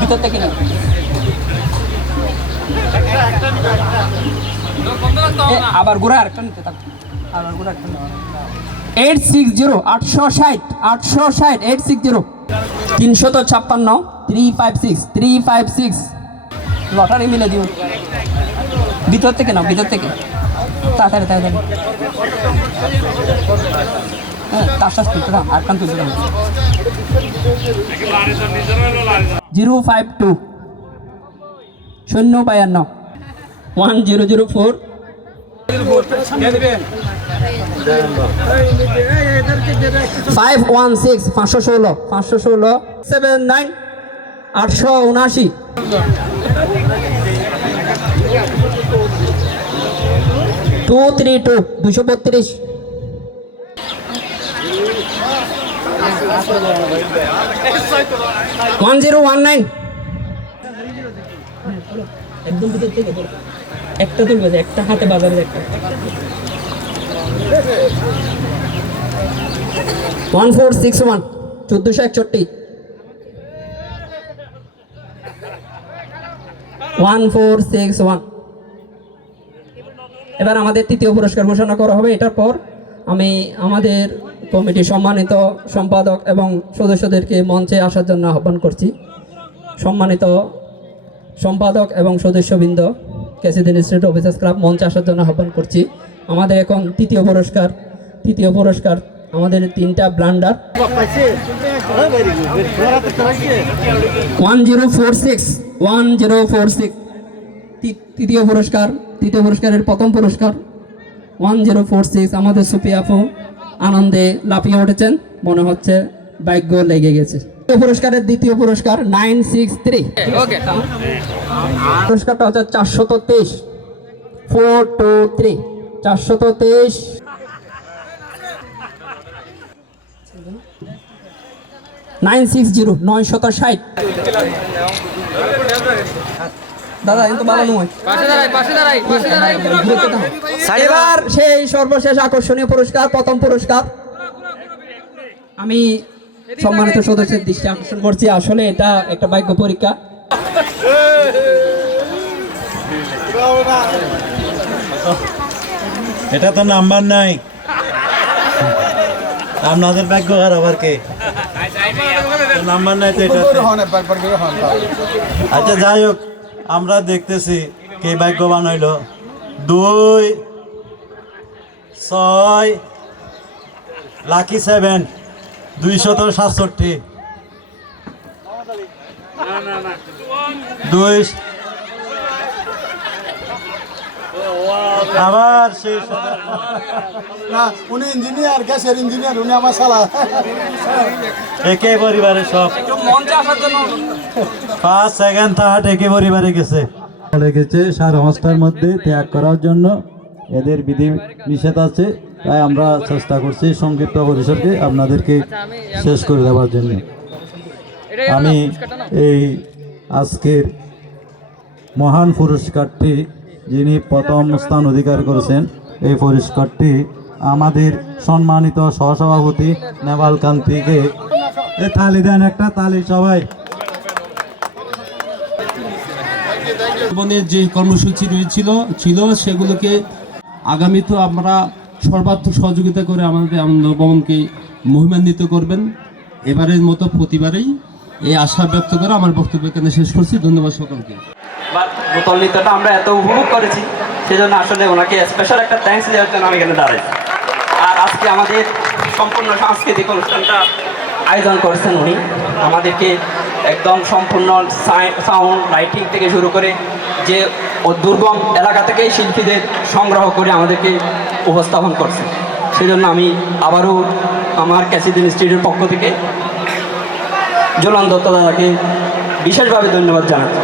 ভিতর থেকে না। আবার ঘুরে আরেকটা নিতে থাকো, আবার ঘুরে আরেকটা 860 860 860 356 356 লটারি মিলে দিও। ভিতর থেকে নাও, ভিতর থেকে তাড়াতাড়ি। হ্যাঁ, তার সাথে তুলতে দাও, আর কান তুলতে দাও। 052 052 1004 516 516 79 879 232 232 1019 একদম ভিতর থেকে একটা তুলবে, একটা হাতে বাজারে একটা। 1461 1461 1461। এবার আমাদের 3য় পুরস্কার ঘোষণা করা হবে। এটার পর আমি আমাদের কমিটির সম্মানিত সম্পাদক এবং সদস্যদেরকে মঞ্চে আসার জন্য আহ্বান করছি। সম্মানিত সম্পাদক এবং সদস্যবৃন্দ কেসিদিন স্টেট অফিসার্স ক্লাব মঞ্চে আসার জন্য আহ্বান করছি। আমাদের এখন তৃতীয় পুরস্কার আমাদের 3টা ব্লান্ডার 1046 তৃতীয় পুরস্কারের প্রথম পুরস্কার 1046 আমাদের সুপি আপু আনন্দে লাফিয়ে উঠেছেন, মনে হচ্ছে ভাগ্য লেগে গেছে। পুরস্কারের দ্বিতীয় পুরস্কার 963 পুরস্কারটা হচ্ছে 423 423 423 960 960 দাদা কিন্তু ভালো নয়। এবার সেই সর্বশেষ আকর্ষণীয় পুরস্কার, প্রথম পুরস্কার আমি সম্মানিত সদস্যের দৃষ্টি আকর্ষণ করছি। আসলে এটা একটা ভাগ্য পরীক্ষা। এটা তো নাম্বার নাই, আপনাদের ভাগ্য খারাপ আর কে নাম্বার নাই তো এটা। আচ্ছা যাই হোক, আমরা দেখতেছি কে ভাগ্যবান হইল। 2 6 লাকি 7 267 2 আবার শেষ। না, উনি ইঞ্জিনিয়ার, গ্যাসের ইঞ্জিনিয়ার, উনি আমার শালা। একে পরিবারের সব মঞ্চে আসার জন্য 1st 2nd 3rd একে পরিবারে গেছে। লেগেছে 5:30টার মধ্যে ত্যাগ করার জন্য, এদের বিধি নিষেধ আছে, তাই আমরা চেষ্টা করছি সংক্ষিপ্ত পরিসরকে আপনাদেরকে শেষ করে দেওয়ার জন্য। আমি এই আজকের মহান পুরস্কারটি, যিনি প্রথম স্থান অধিকার করেছেন, এই পুরস্কারটি আমাদের সম্মানিত সহসভাপতি নেভাল কান্তিকে তালি দেন, একটা তালি সবাই। জীবনের যে কর্মসূচি ছিল সেগুলোকে আগামীতে আমরা সর্বাত্মক সহযোগিতা করে আমাদের আনন্দ ভবনকে মহিমান্বিত করবেন। এবারের মতো প্রতিবারেই এই আশা ব্যক্ত করে আমার বক্তব্য এখানে শেষ করছি। ধন্যবাদ সকলকে। বোতল নৃত্যটা আমরা এত উপভোগ করেছি, সেজন্য আসলে ওনাকে স্পেশাল একটা থ্যাঙ্কস দেওয়ার জন্য আমি এখানে দাঁড়াই। আর আজকে আমাদের সম্পূর্ণ সাংস্কৃতিক অনুষ্ঠানটা আয়োজন করেছেন উনি, আমাদেরকে একদম সম্পূর্ণ সাউন্ড লাইটিং থেকে শুরু করে যে দুর্গম এলাকা থেকেই শিল্পীদের সংগ্রহ করে আমাদেরকে উপস্থাপন করছে। সেজন্য আমি আবারও আমার ক্যাসিদিন ইনস্টিটিউটের পক্ষ থেকে জোলান দত্ত দাদাকে বিশেষভাবে ধন্যবাদ জানাচ্ছি।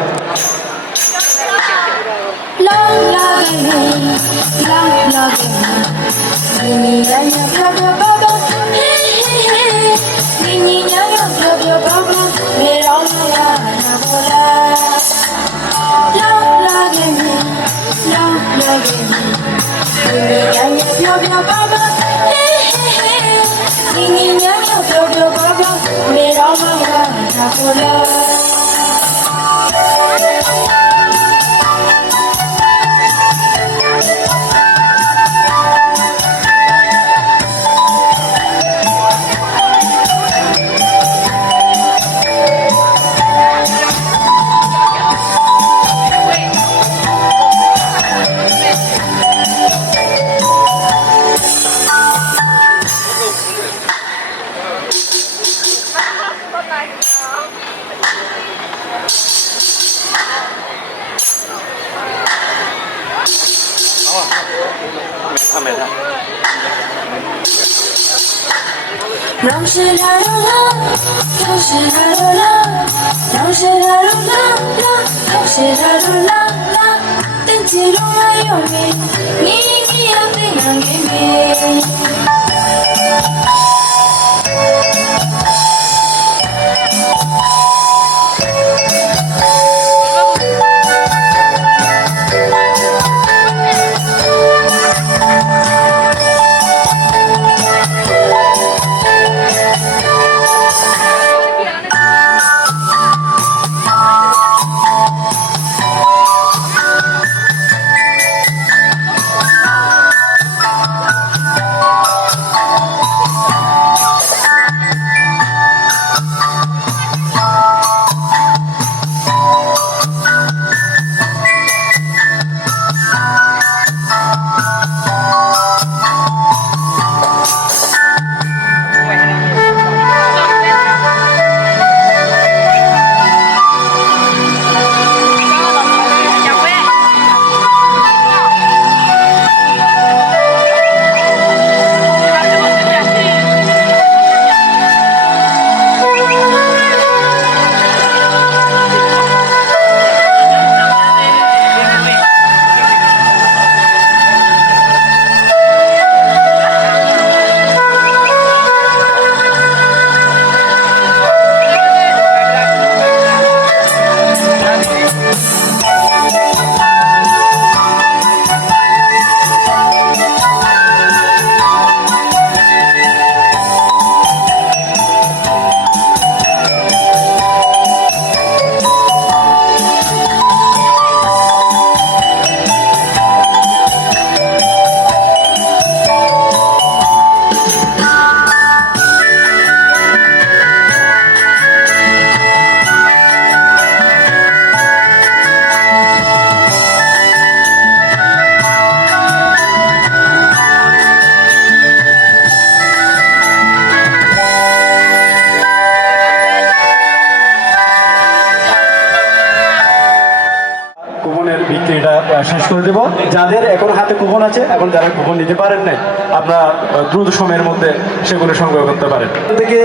শেষ করে দেব। যাদের এখন হাতে কুপন আছে, এখন যারা কুপন নিতে পারেন নাই, আপনারা দ্রুত সময়ের মধ্যে সেগুলো সংগ্রহ করতে পারেন। এখান থেকে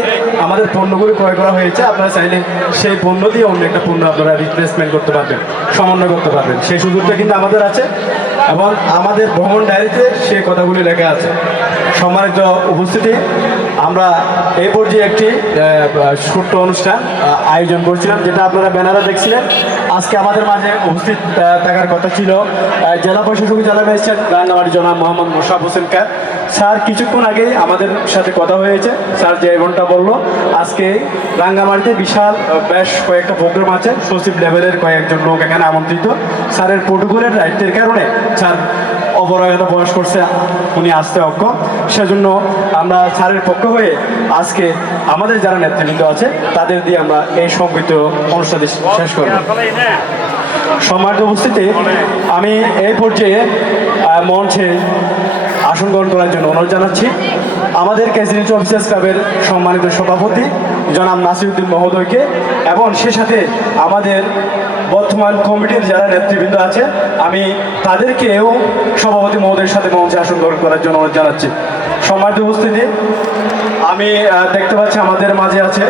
আমাদের পণ্যগুলো ক্রয় করা হয়েছে, আপনারা চাইলে সেই পণ্য দিয়ে অন্য একটা পণ্য আপনারা রিপ্লেসমেন্ট করতে পারবেন, সমন্বয় করতে পারবেন, সেই সুযোগটা কিন্তু আমাদের আছে এবং আমাদের ভ্রমণ ডায়েরিতে সেই কথাগুলি লেখা আছে। সম্মানিত উপস্থিতি, আমরা এই পর্যায়ে একটি ছোট্ট অনুষ্ঠান আয়োজন করছিলাম, যেটা আপনারা ব্যানারে দেখছিলেন। আজকে আমাদের মাঝে উপস্থিত থাকার কথা ছিল জেলা প্রশাসক, জেলা ম্যাজিস্ট্রেট রাঙ্গামাটি জনাব মোহাম্মদ মোশাররফ হোসেন খান স্যার। কিছুক্ষণ আগেই আমাদের সাথে কথা হয়েছে, স্যার যে এমনটা বললো, আজকে রাঙ্গামাটিতে বিশাল বেশ কয়েকটা প্রোগ্রাম আছে, সচিব লেভেলের কয়েকজন লোক এখানে আমন্ত্রিত। স্যারের প্রোটোকলের দায়িত্বের কারণে স্যার অপরাগতা প্রকাশ করছে উনি আসতে অক্ষম, সেজন্য আমরা স্যারের পক্ষ হয়ে আজকে আমাদের যারা নেতৃবৃন্দ আছে তাদের দিয়ে আমরা এই সংক্ষিপ্ত অনুষ্ঠানটি শেষ করব। সম্মানিত উপস্থিতি, আমি এই পর্যায়ে মঞ্চে আসন গ্রহণ করার জন্য অনুরোধ জানাচ্ছি আমাদের কেসিডেন্সি অফিসার্স ক্লাবের সম্মানিত সভাপতি জনাব নাসিরউদ্দিন মহোদয়কে, এবং সে সাথে আমাদের বর্তমান কমিটির যারা নেতৃবৃন্দ আছে আমি তাদেরকেও সভাপতি মহোদয়ের সাথে মঞ্চে আসন গ্রহণ করার জন্য অনুরোধ জানাচ্ছি। সম্মানিত উপস্থিতি, আমি দেখতে পাচ্ছি আমাদের মাঝে আছে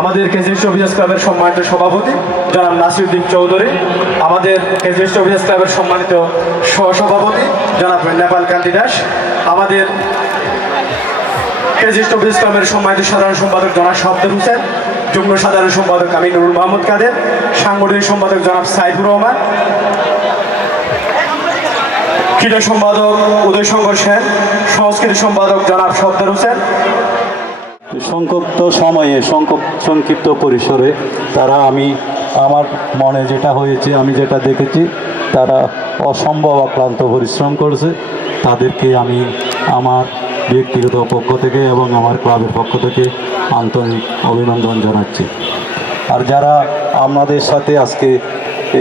আমাদের কেসিডেন্সি অফিসার্স ক্লাবের সম্মানিত সভাপতি জনাব নাসিরউদ্দিন চৌধুরী, আমাদের কেসিডেন্সি অফিসার্স ক্লাবের সম্মানিত সহসভাপতি জনাব নেপাল কান্তি দাস, আমাদের কেসিডেন্সি অফিসার্স ক্লাবের সম্মানিত সাধারণ সম্পাদক জনাব শব্দের হোসেন, যুগ্ম সাধারণ সম্পাদক আমি নুরুল মাহমুদ কাদের, সাংগঠনিক সম্পাদক জনাব সাইফুর রহমান, ক্রীড়া সম্পাদক উদয় শঙ্কর সেন, সংস্কৃতি সম্পাদক জনাব শব্দের হোসেন। সংক্ষিপ্ত সময়ে সংক্ষিপ্ত পরিসরে তারা আমার মনে যেটা হয়েছে, আমি যেটা দেখেছি, তারা অসম্ভব অক্লান্ত পরিশ্রম করেছে। তাদেরকে আমি আমার ব্যক্তিগত পক্ষ থেকে এবং আমার ক্লাবের পক্ষ থেকে আন্তরিক অভিনন্দন জানাচ্ছি। আর যারা আমাদের সাথে আজকে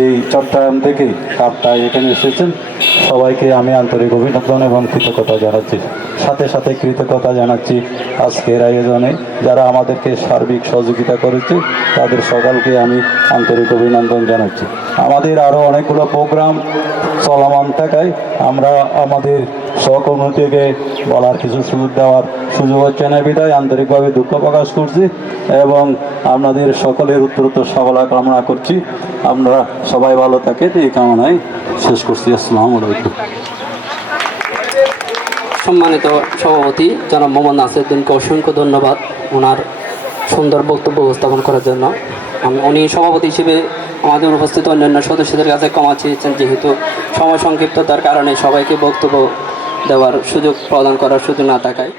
এই চট্টগ্রাম থেকে কাপ্তায় এখানে এসেছেন, সবাইকে আমি আন্তরিক অভিনন্দন এবং কৃতজ্ঞতা জানাচ্ছি। সাথে সাথে কৃতজ্ঞতা জানাচ্ছি আজকের আয়োজনে যারা আমাদেরকে সার্বিক সহযোগিতা করেছে, তাদের সকলকে আমি আন্তরিক অভিনন্দন জানাচ্ছি। আমাদের আরও অনেকগুলো প্রোগ্রাম চলমান থাকায় আমরা আমাদের সহকর্মীকে বলার কিছু সুযোগ দেওয়ার সুযোগ হচ্ছে না, বিধায় আন্তরিকভাবে দুঃখ প্রকাশ করছি এবং আপনাদের সকলের উত্তরোত্তর সফলতা কামনা করছি। আমরা সবাই ভালো থাকে, এই কামনায় শেষ করছি। আসসালামু আলাইকুম। সম্মানিত সভাপতি জনাব মোহাম্মদ নাসিরউদ্দিনকে অসংখ্য ধন্যবাদ ওনার সুন্দর বক্তব্য উপস্থাপন করার জন্য। উনি সভাপতি হিসেবে আমাদের উপস্থিত অন্যান্য সদস্যদের কাছে ক্ষমা চেয়েছেন, যেহেতু সময় সংক্ষিপ্ততার কারণে সবাইকে বক্তব্য দেওয়ার সুযোগ প্রদান করার সুযোগ না থাকায়।